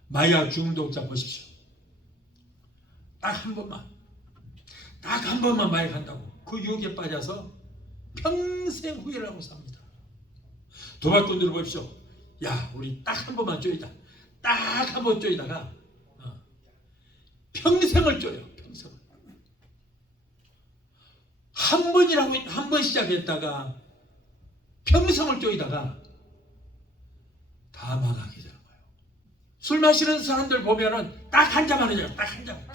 마약 중독자 보십시오. 딱 한 번만 마약한다고 그 유혹에 빠져서 평생 후회를 하고 삽니다. 도박꾼들 보십시오. 야, 우리 딱 한 번만 쪼이다. 딱 한 번 쪼이다가 평생을 쪼여요. 평생을. 한 번이라고 한 번 시작했다가 평생을 쪼이다가 다 망하게 되는 거예요. 술 마시는 사람들 보면은 딱 한 잔만 하잖아요. 딱 한 잔.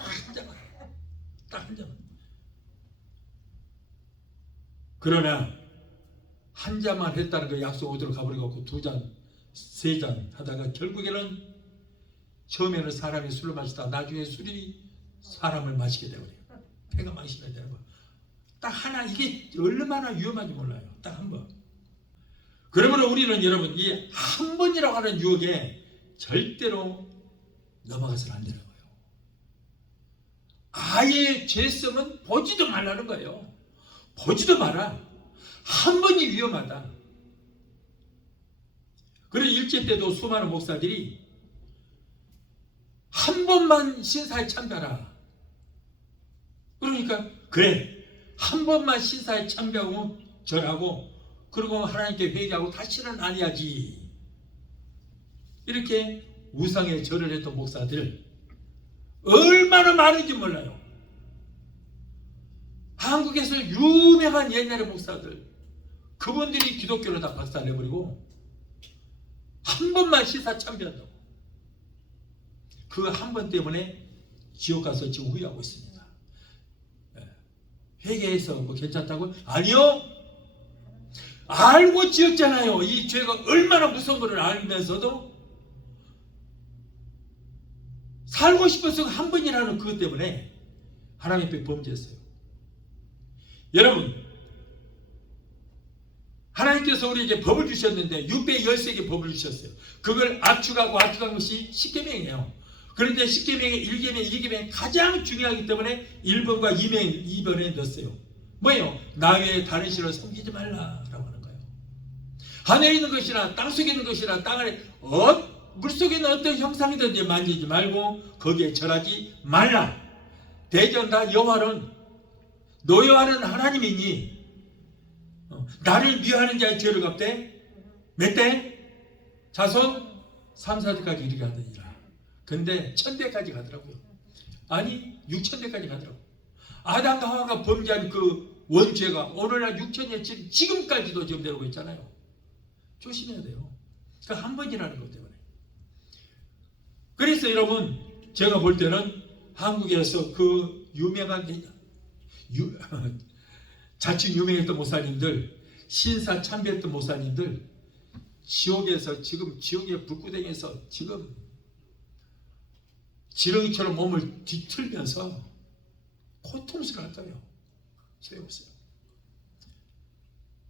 그러나 한 잔만 했다는 그 약속 어디로 가버리고 두 잔, 세 잔 하다가 결국에는 처음에는 사람이 술을 마시다 나중에 술이 사람을 마시게 되거든요. 폐가 망신이 되는 거예요. 딱 하나, 이게 얼마나 위험한지 몰라요. 딱 한 번. 그러면 우리는 여러분 이 한 번이라고 하는 유혹에 절대로 넘어가서는 안 되는 거예요. 아예 죄성은 보지도 말라는 거예요. 보지도 마라. 한 번이 위험하다. 그래서 일제 때도 수많은 목사들이 한 번만 신사에 참가라. 그러니까 그래 한 번만 신사에 참배하고 절하고 그리고 하나님께 회개하고 다시는 안 해야지. 이렇게 우상에 절을 했던 목사들 얼마나 많은지 몰라요. 한국에서 유명한 옛날의 목사들 그분들이 기독교를 다 박살내버리고 한 번만 시사 참배한다고 그 한 번 때문에 지옥 가서 지금 후회하고 있습니다. 회개해서 뭐 괜찮다고? 아니요. 알고 지었잖아요. 이 죄가 얼마나 무서운 것을 알면서도 살고 싶어서 한 번이라는 그것 때문에 하나님 앞에 범죄했어요. 여러분, 하나님께서 우리에게 법을 주셨는데 613개 법을 주셨어요. 그걸 압축하고 압축한 것이 십계명이에요. 그런데 십계명의 1계명, 2계명이 가장 중요하기 때문에 1번과 2번에 넣었어요. 뭐예요? 나 외에 다른 신을 섬기지 말라라고 하는 거예요. 하늘에 있는 것이나 땅속에 있는 것이나 땅 안에 물속에 있는 어떤 형상이든지 만지지 말고 거기에 절하지 말라. 대전 다 여호와는 너 여호와는 하나님이니 나를 미워하는 자의 죄를 갚되 몇 대? 자손 3, 4대까지 이르게 하더니라. 근데 1000대까지 가더라고요. 아니 6000대까지 가더라고요. 아담과 하와가 범죄한 그 원죄가 오늘날 6000년 지금까지도 지금 되고 있잖아요. 조심해야 돼요. 그러니까 한 번이라는 것 때문에. 그래서 여러분, 제가 볼 때는 한국에서 그 유명한 자칭 유명했던 목사님들, 신사 참배했던 목사님들, 지옥에서 지금 지옥의 불구덩이에서 지금 지렁이처럼 몸을 뒤틀면서 고통스러울 거예요. 소용없어요.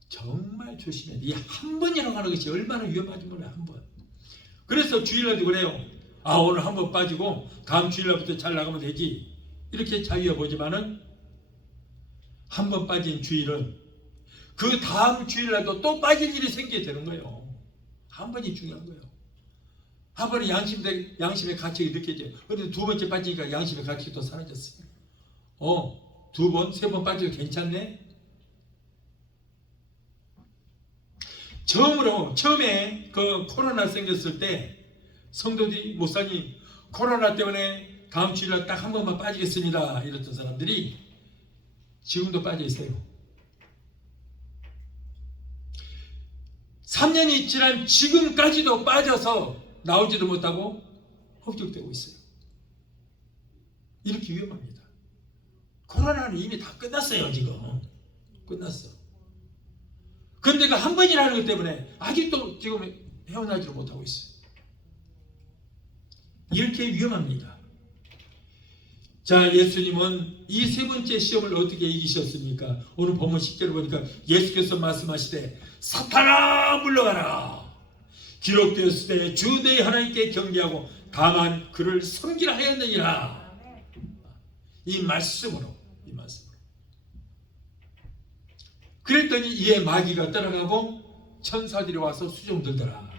정말 조심해야 돼. 이 한 번이라고 하는 것이 얼마나 위험한지 몰라요. 한 번. 그래서 주일날도 그래요. 아, 오늘 한 번 빠지고 다음 주일날부터 잘 나가면 되지. 이렇게 자유해 보지만은 한 번 빠진 주일은 그 다음 주일날도 또 빠질 일이 생기게 되는 거예요. 한 번이 중요한 거예요. 한 번에 양심의 가치가 느껴져요. 그런데 두 번째 빠지니까 양심의 가치가 또 사라졌어요. 두 번, 세 번 빠져도 괜찮네? 처음에 그 코로나 생겼을 때 성도들이 목사님 코로나 때문에 다음 주일날 딱 한 번만 빠지겠습니다 이랬던 사람들이 지금도 빠져 있어요. 3년이 지난 지금까지도 빠져서 나오지도 못하고 흡족되고 있어요. 이렇게 위험합니다. 코로나는 이미 다 끝났어요. 지금 끝났어. 그런데 그 한 번이라는 것 때문에 아직도 지금 헤어나지를 못하고 있어요. 이렇게 위험합니다. 자, 예수님은 이 세 번째 시험을 어떻게 이기셨습니까? 오늘 본문 10절을 보니까 예수께서 말씀하시되 사탄아 물러가라. 기록되었으되 주 너희 하나님께 경배하고 다만 그를 섬기라 하였느니라. 이 말씀으로. 그랬더니 이에 마귀가 떠나가고 천사들이 와서 수종 들더라.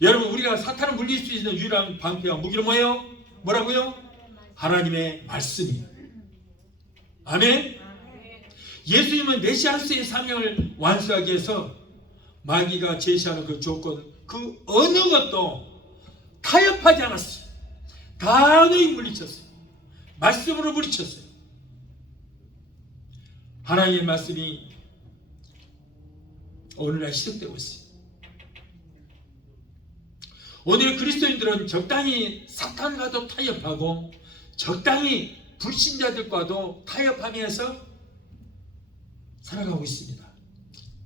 여러분, 우리가 사탄을 물릴 수 있는 유일한 방패와 무기는 뭐예요? 뭐라고요? 하나님의 말씀이에요. 아멘? 예수님은 메시아스의 사명을 완수하기 위해서 마귀가 제시하는 그 조건, 그 어느 것도 타협하지 않았어요. 단호히 물리쳤어요. 말씀으로 물리쳤어요. 하나님의 말씀이 오늘날 시작되고 있어요. 오늘 그리스도인들은 적당히 사탄과도 타협하고 적당히 불신자들과도 타협하면서 살아가고 있습니다.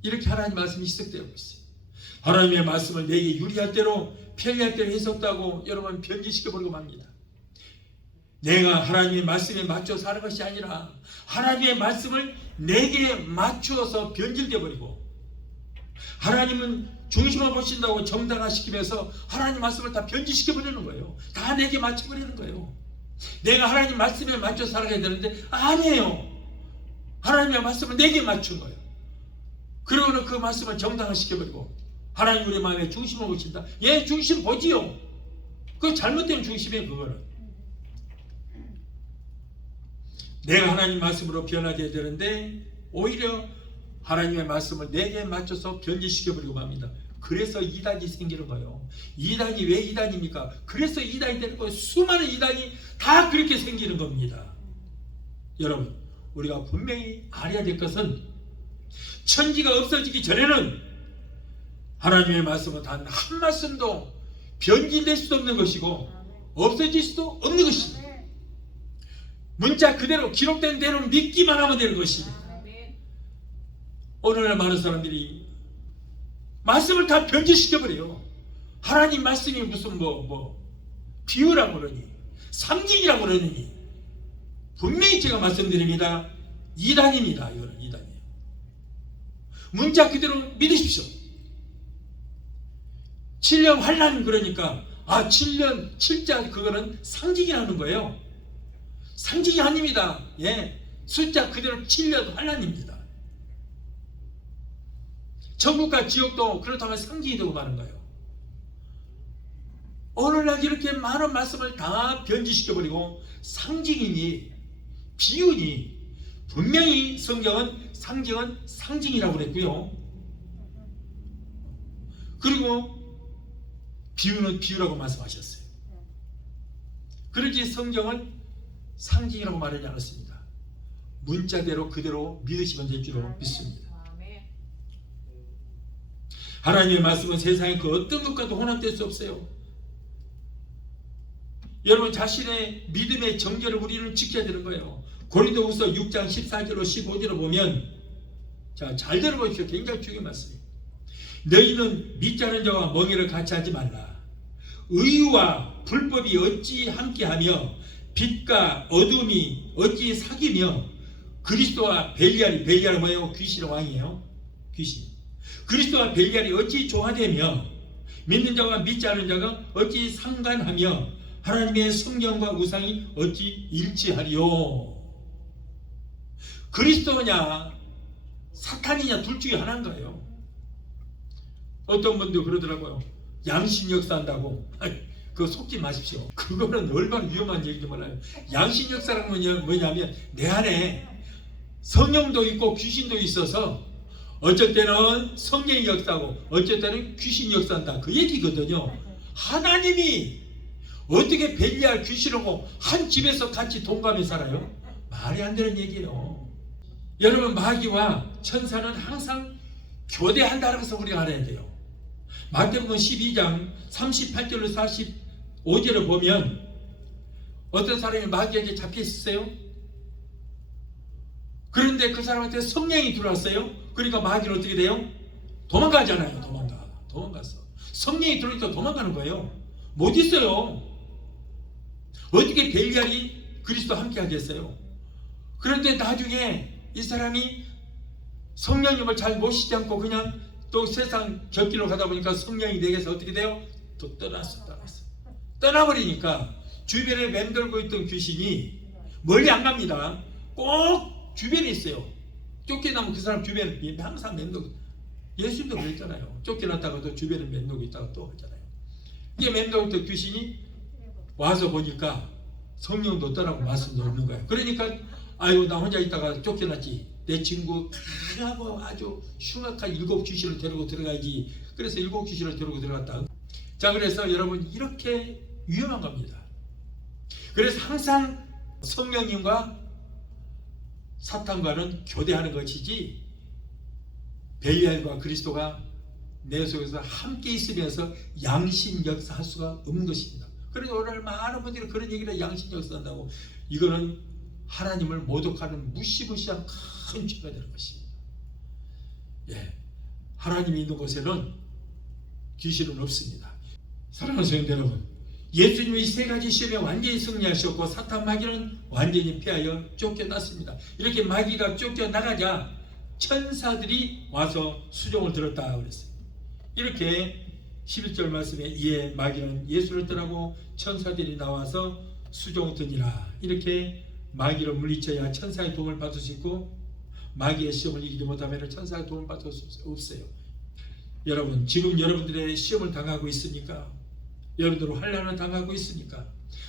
이렇게 하나님의 말씀이 시작되고 있어요. 하나님의 말씀을 내게 유리할 대로 편리할 대로 해석하고 여러분 변질시켜버리고 맙니다. 내가 하나님의 말씀에 맞춰 사는 것이 아니라 하나님의 말씀을 내게 맞추어서 변질되어 버리고, 하나님은 중심을 보신다고 정당화시키면서 하나님 말씀을 다 변질시켜 버리는 거예요. 다 내게 맞춰 버리는 거예요. 내가 하나님 말씀에 맞춰 살아가야 되는데 아니에요. 하나님의 말씀을 내게 맞춘 거예요. 그러고는 그 말씀을 정당화시켜 버리고 하나님 우리 마음에 중심을 보신다. 예, 중심 보지요. 그 잘못된 중심이에요. 그거는 내가 하나님 말씀으로 변화되어야 되는데 오히려 하나님의 말씀을 내게 맞춰서 변질시켜버리고 맙니다. 그래서 이단이 생기는 거예요. 이단이 왜 이단입니까? 그래서 이단이 되는 거예요. 수많은 이단이 다 그렇게 생기는 겁니다. 여러분, 우리가 분명히 알아야 될 것은 천지가 없어지기 전에는 하나님의 말씀은 단 한 말씀도 변질될 수도 없는 것이고 없어질 수도 없는 것입니다. 문자 그대로 기록된 대로 믿기만 하면 되는 것입니다. 오늘날 많은 사람들이 말씀을 다 변질시켜버려요. 하나님 말씀이 무슨 비유라고 그러니 상징이라고 그러니, 분명히 제가 말씀드립니다. 이단입니다. 이거는 이단이에요. 문자 그대로 믿으십시오. 7년 환란 그러니까 7년 7자 그거는 상징이라는 거예요. 상징이 아닙니다. 예, 숫자 그대로 7년 환란입니다. 천국과 지옥도 그렇다면 상징이 되고 마는 거예요. 오늘날 이렇게 많은 말씀을 다 변질시켜버리고 상징이니 비유니, 분명히 성경은 상징은 상징이라고 그랬고요. 그리고 비유는 비유라고 말씀하셨어요. 그러지 성경은 상징이라고 말하지 않았습니다. 문자대로 그대로 믿으시면 될 줄로 믿습니다. 하나님의 말씀은 세상의 그 어떤 것과도 혼합될 수 없어요. 여러분 자신의 믿음의 정죄를 우리는 지켜야 되는 거예요. 고린도후서 6장 14절로 15절을 보면 잘 들어보십시오. 굉장히 중요한 말씀이에요. 너희는 믿지 않은 자와 멍에를 같이 하지 말라. 의와 불법이 어찌 함께하며 빛과 어둠이 어찌 사귀며 그리스도와 벨리알이 뭐예요? 귀신의 왕이에요. 귀신. 그리스도와 벨리알이 어찌 조화되며 믿는 자와 믿지 않은 자가 어찌 상관하며 하나님의 성령과 우상이 어찌 일치하리요. 그리스도냐 사탄이냐 둘 중에 하나인 거예요. 어떤 분도 그러더라고요. 양신 역사한다고. 그거 속지 마십시오. 그거는 얼마나 위험한 얘기인지 몰라요. 양신 역사라는 뭐냐면 내 안에 성령도 있고 귀신도 있어서 어쩔 때는 성령이 역사하고 어쩔 때는 귀신이 역사한다. 그 얘기거든요. 하나님이 어떻게 벨리알 귀신하고 한 집에서 같이 동감해 살아요? 말이 안 되는 얘기예요. 여러분 마귀와 천사는 항상 교대한다는 것을 우리가 알아야 돼요. 마태복음 12장 38절로 45절을 보면 어떤 사람이 마귀에게 잡혀 있었어요. 그런데 그 사람한테 성령이 들어왔어요. 그러니까 마귀는 어떻게 돼요? 도망가잖아요. 도망갔어. 성령이 들어오니까 도망가는 거예요. 못 있어요. 어떻게 벨리알이 그리스도 함께 하겠어요? 그런데 나중에 이 사람이 성령님을 잘 모시지 않고 그냥 또 세상 곁길로 가다 보니까 성령이 내게서 어떻게 돼요? 또 떠났어. 떠나버리니까 주변에 맴돌고 있던 귀신이 멀리 안 갑니다. 꼭 주변에 있어요. 쫓겨나면 그 사람 주변에 항상 맴돌고. 예수님도 그랬잖아요. 쫓겨났다가도 주변에 맴돌고 있다가 또 하잖아요. 이게 맴돌고 있던 귀신이 와서 보니까 성령도 떠나고 말씀도 없는 거예요. 그러니까 아이고 나 혼자 있다가 쫓겨났지. 내 친구 강하고 아주 흉악한 7 귀신을 데리고 들어가야지. 그래서 7 귀신을 데리고 들어갔다. 자, 그래서 여러분 이렇게 위험한 겁니다. 그래서 항상 성령님과 사탄과는 교대하는 것이지 벨리알과 그리스도가 내 속에서 함께 있으면서 양심 역사할 수가 없는 것입니다. 그래서 오늘 많은 분들이 그런 얘기를 양심 역사한다고. 이거는 하나님을 모독하는 무시무시한 큰 죄가 되는 것입니다. 예, 하나님이 있는 곳에는 귀신은 없습니다. 사랑하는 성도 여러분, 예수님이 이 3가지 시험에 완전히 승리하셨고 사탄 마귀는 완전히 피하여 쫓겨났습니다. 이렇게 마귀가 쫓겨나가자 천사들이 와서 수종을 들었다 그랬어요. 이렇게 11절 말씀에 이에 마귀는 예수를 떠나고 천사들이 나와서 수종을 드니라. 이렇게 마귀를 물리쳐야 천사의 도움을 받을 수 있고 마귀의 시험을 이기지 못하면 천사의 도움을 받을 수 없어요. 여러분 지금 여러분들의 시험을 당하고 있습니까? 여러분들은 환난을 당하고 있습니까?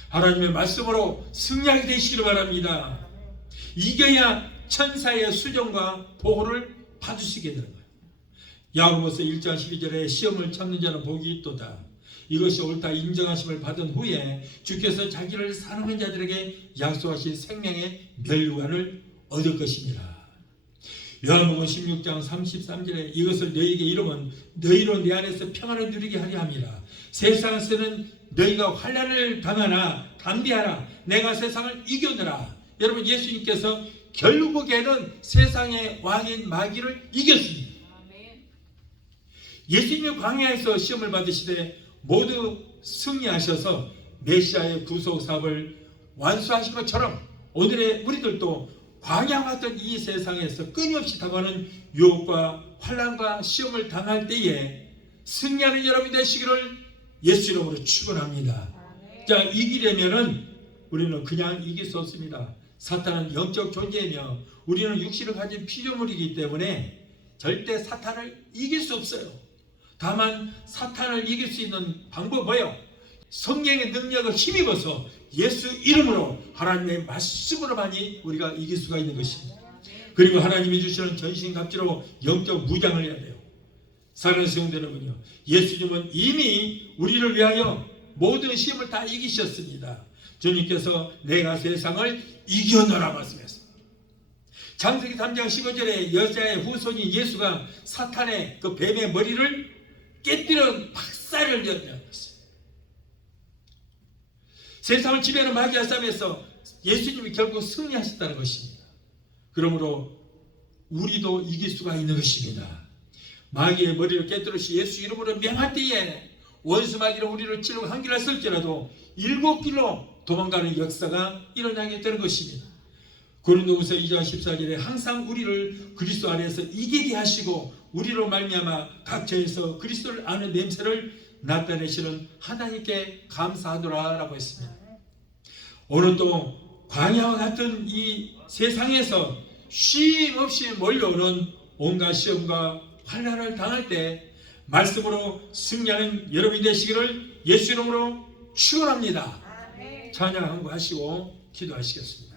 하나님의 말씀으로 승리하게 되시기를 바랍니다. 이겨야 천사의 수종과 보호를 받을 수 있게 되는 거예요. 야고보서 1장 12절에 시험을 참는 자는 복이 있도다. 이것이 옳다 인정하심을 받은 후에 주께서 자기를 사랑하는 자들에게 약속하신 생명의 멸류관을 얻을 것입니다. 요한복음 16장 33절에 이것을 너희에게 이르면 너희로 내 안에서 평안을 누리게 하려 함이라. 세상에서는 너희가 환난을 당하나 담대하라. 내가 세상을 이겨내라. 여러분 예수님께서 결국에는 세상의 왕인 마귀를 이겼습니다. 예수님이 광야에서 시험을 받으시되 모두 승리하셔서 메시아의 구속 사업을 완수하신 것처럼 오늘의 우리들도 광야 같은 이 세상에서 끊임없이 다가오는 유혹과 환난과 시험을 당할 때에 승리하는 여러분이 되시기를 예수 이름으로 축원합니다. 자, 이기려면은 우리는 그냥 이길 수 없습니다. 사탄은 영적 존재이며 우리는 육신을 가진 피조물이기 때문에 절대 사탄을 이길 수 없어요. 다만 사탄을 이길 수 있는 방법은 뭐예요? 성령의 능력을 힘입어서 예수 이름으로 하나님의 말씀으로만이 우리가 이길 수가 있는 것입니다. 그리고 하나님이 주시는 전신갑주로 영적 무장을 해야 돼요. 사랑하는 성도 여러분요, 예수님은 이미 우리를 위하여 모든 시험을 다 이기셨습니다. 주님께서 내가 세상을 이겨노라 말씀했습니다. 창세기 3장 15절에 여자의 후손인 예수가 사탄의 그 뱀의 머리를 깨뜨려 박살을 내었어요. 세상을 지배하는 마귀와 싸움에서 예수님이 결국 승리하셨다는 것입니다. 그러므로 우리도 이길 수가 있는 것입니다. 마귀의 머리를 깨뜨리시 예수 이름으로 명할 때에 원수 마귀로 우리를 치려고 한 길을 쓸지라도 7길로 도망가는 역사가 일어나게 되는 것입니다. 고린도후서 2장 14절에 항상 우리를 그리스도 안에서 이기게 하시고 우리로 말미암아 각처에서 그리스도를 아는 냄새를 나타내시는 하나님께 감사하노라 라고 했습니다. 오늘도 광야와 같은 이 세상에서 쉼 없이 몰려오는 온갖 시험과 환난을 당할 때 말씀으로 승리하는 여러분이 되시기를 예수 이름으로 축원합니다. 찬양 한번 하시고 기도하시겠습니다.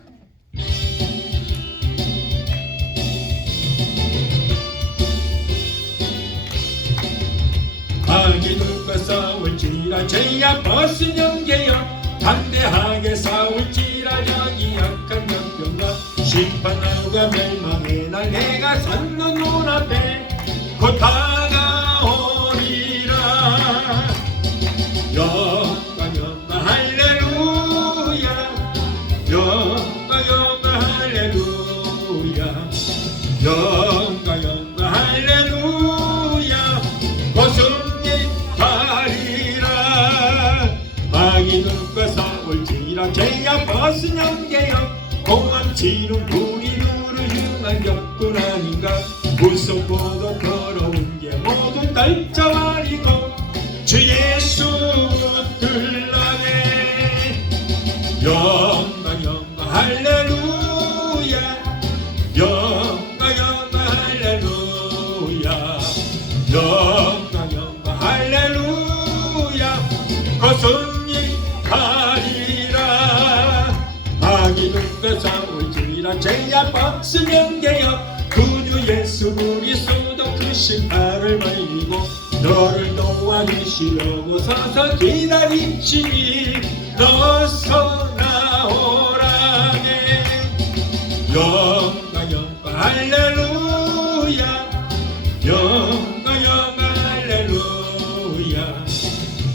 마귀들과 싸울지라 죄야 벗은 영계여 담대하게 싸울지라 여기 약한 영병과 심판하고 멸망의 날 내가 섰는 눈앞에 곧 다가오리라. 영광 영광 할렐루야 영광 영광 할렐루야 영광 영광 할렐루야 곧 승리하리라. 마귀들과 싸울지라 죄야 벗은 영계여 공함치는 우리들을 향한 격군 아닌가. 무섭고도 더러운 게 모두 달짝아리고 주 예수 들라네. 영광 영광 할렐루야 영광 영광 할렐루야 영광 영광 할렐루야 거승리하리라. 마귀들과 싸울지라 죄야 벗은 영계여 구주 예수 그리스도 그 심판을 말리고 너를 도와주시려고 서서 기다리시니 너서 나오라네. 영광 영광 할렐루야 영광 영광 할렐루야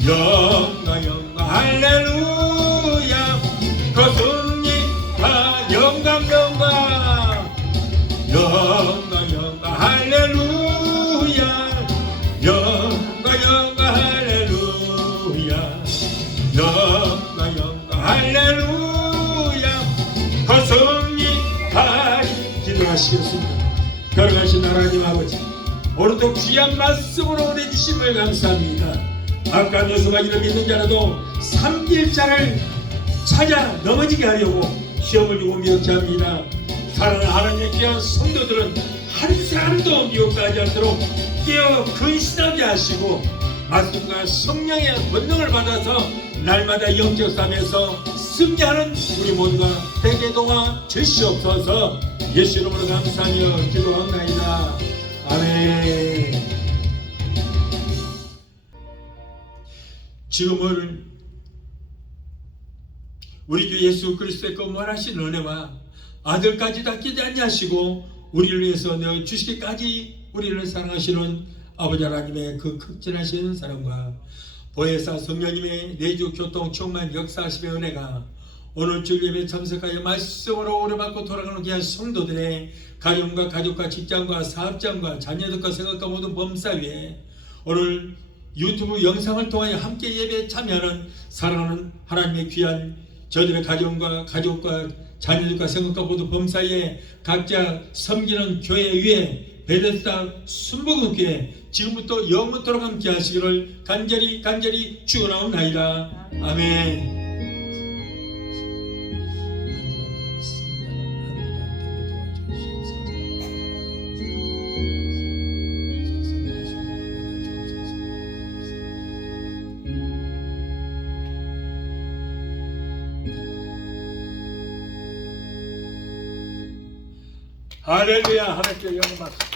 영광 영광 할렐루야 거승리하 영광 영광 영광 영광 할렐루야 영광 영광 할렐루야 영광 영광 할렐루야 거승리하리. 기도하시겠습니다. 걸어가신 하나님 아버지, 오늘도 귀한 말씀으로 보내주심을 감사합니다. 아까 노소가지를 믿는 자라도 삼킬 자를 찾아 넘어지게 하려고 시험을 주고 미혹합니다. 사랑하는 하나님의 귀한 성도들은 한 사람도 미혹하지 않도록 깨어 근신하게 하시고 말씀과 성령의 권능을 받아서 날마다 영적 싸움에서 승리하는 우리 모두가 되게 도와 주시옵소서. 예수 이름으로 감사하며 기도합나이다. 아멘. 지금은 우리 주 예수 그리스도의 거무하신 은혜와 아들까지 아끼지 아니하시고 우리를 위해서 내어 주시기까지 우리를 사랑하시는 아버지 하나님의 그 극진하신 사랑과 보혜사 성령님의 내주 교통 충만 역사하심의 은혜가 오늘 주일 예배 참석하여 말씀으로 오래받고 돌아가는 귀한 성도들의 가정과 가족과 직장과 사업장과 자녀들과 생각과 모든 범사 위에 오늘 유튜브 영상을 통하여 함께 예배에 참여하는 사랑하는 하나님의 귀한 저들의 가정과 가족과 자녀들과 생각과 모두 범사에 각자 섬기는 교회 위에 베데스다 순복음교회 지금부터 영원토록 함께 하시기를 간절히 축원하옵나이다. 아멘. 할렐루야. 하나님께 영광 받습니다.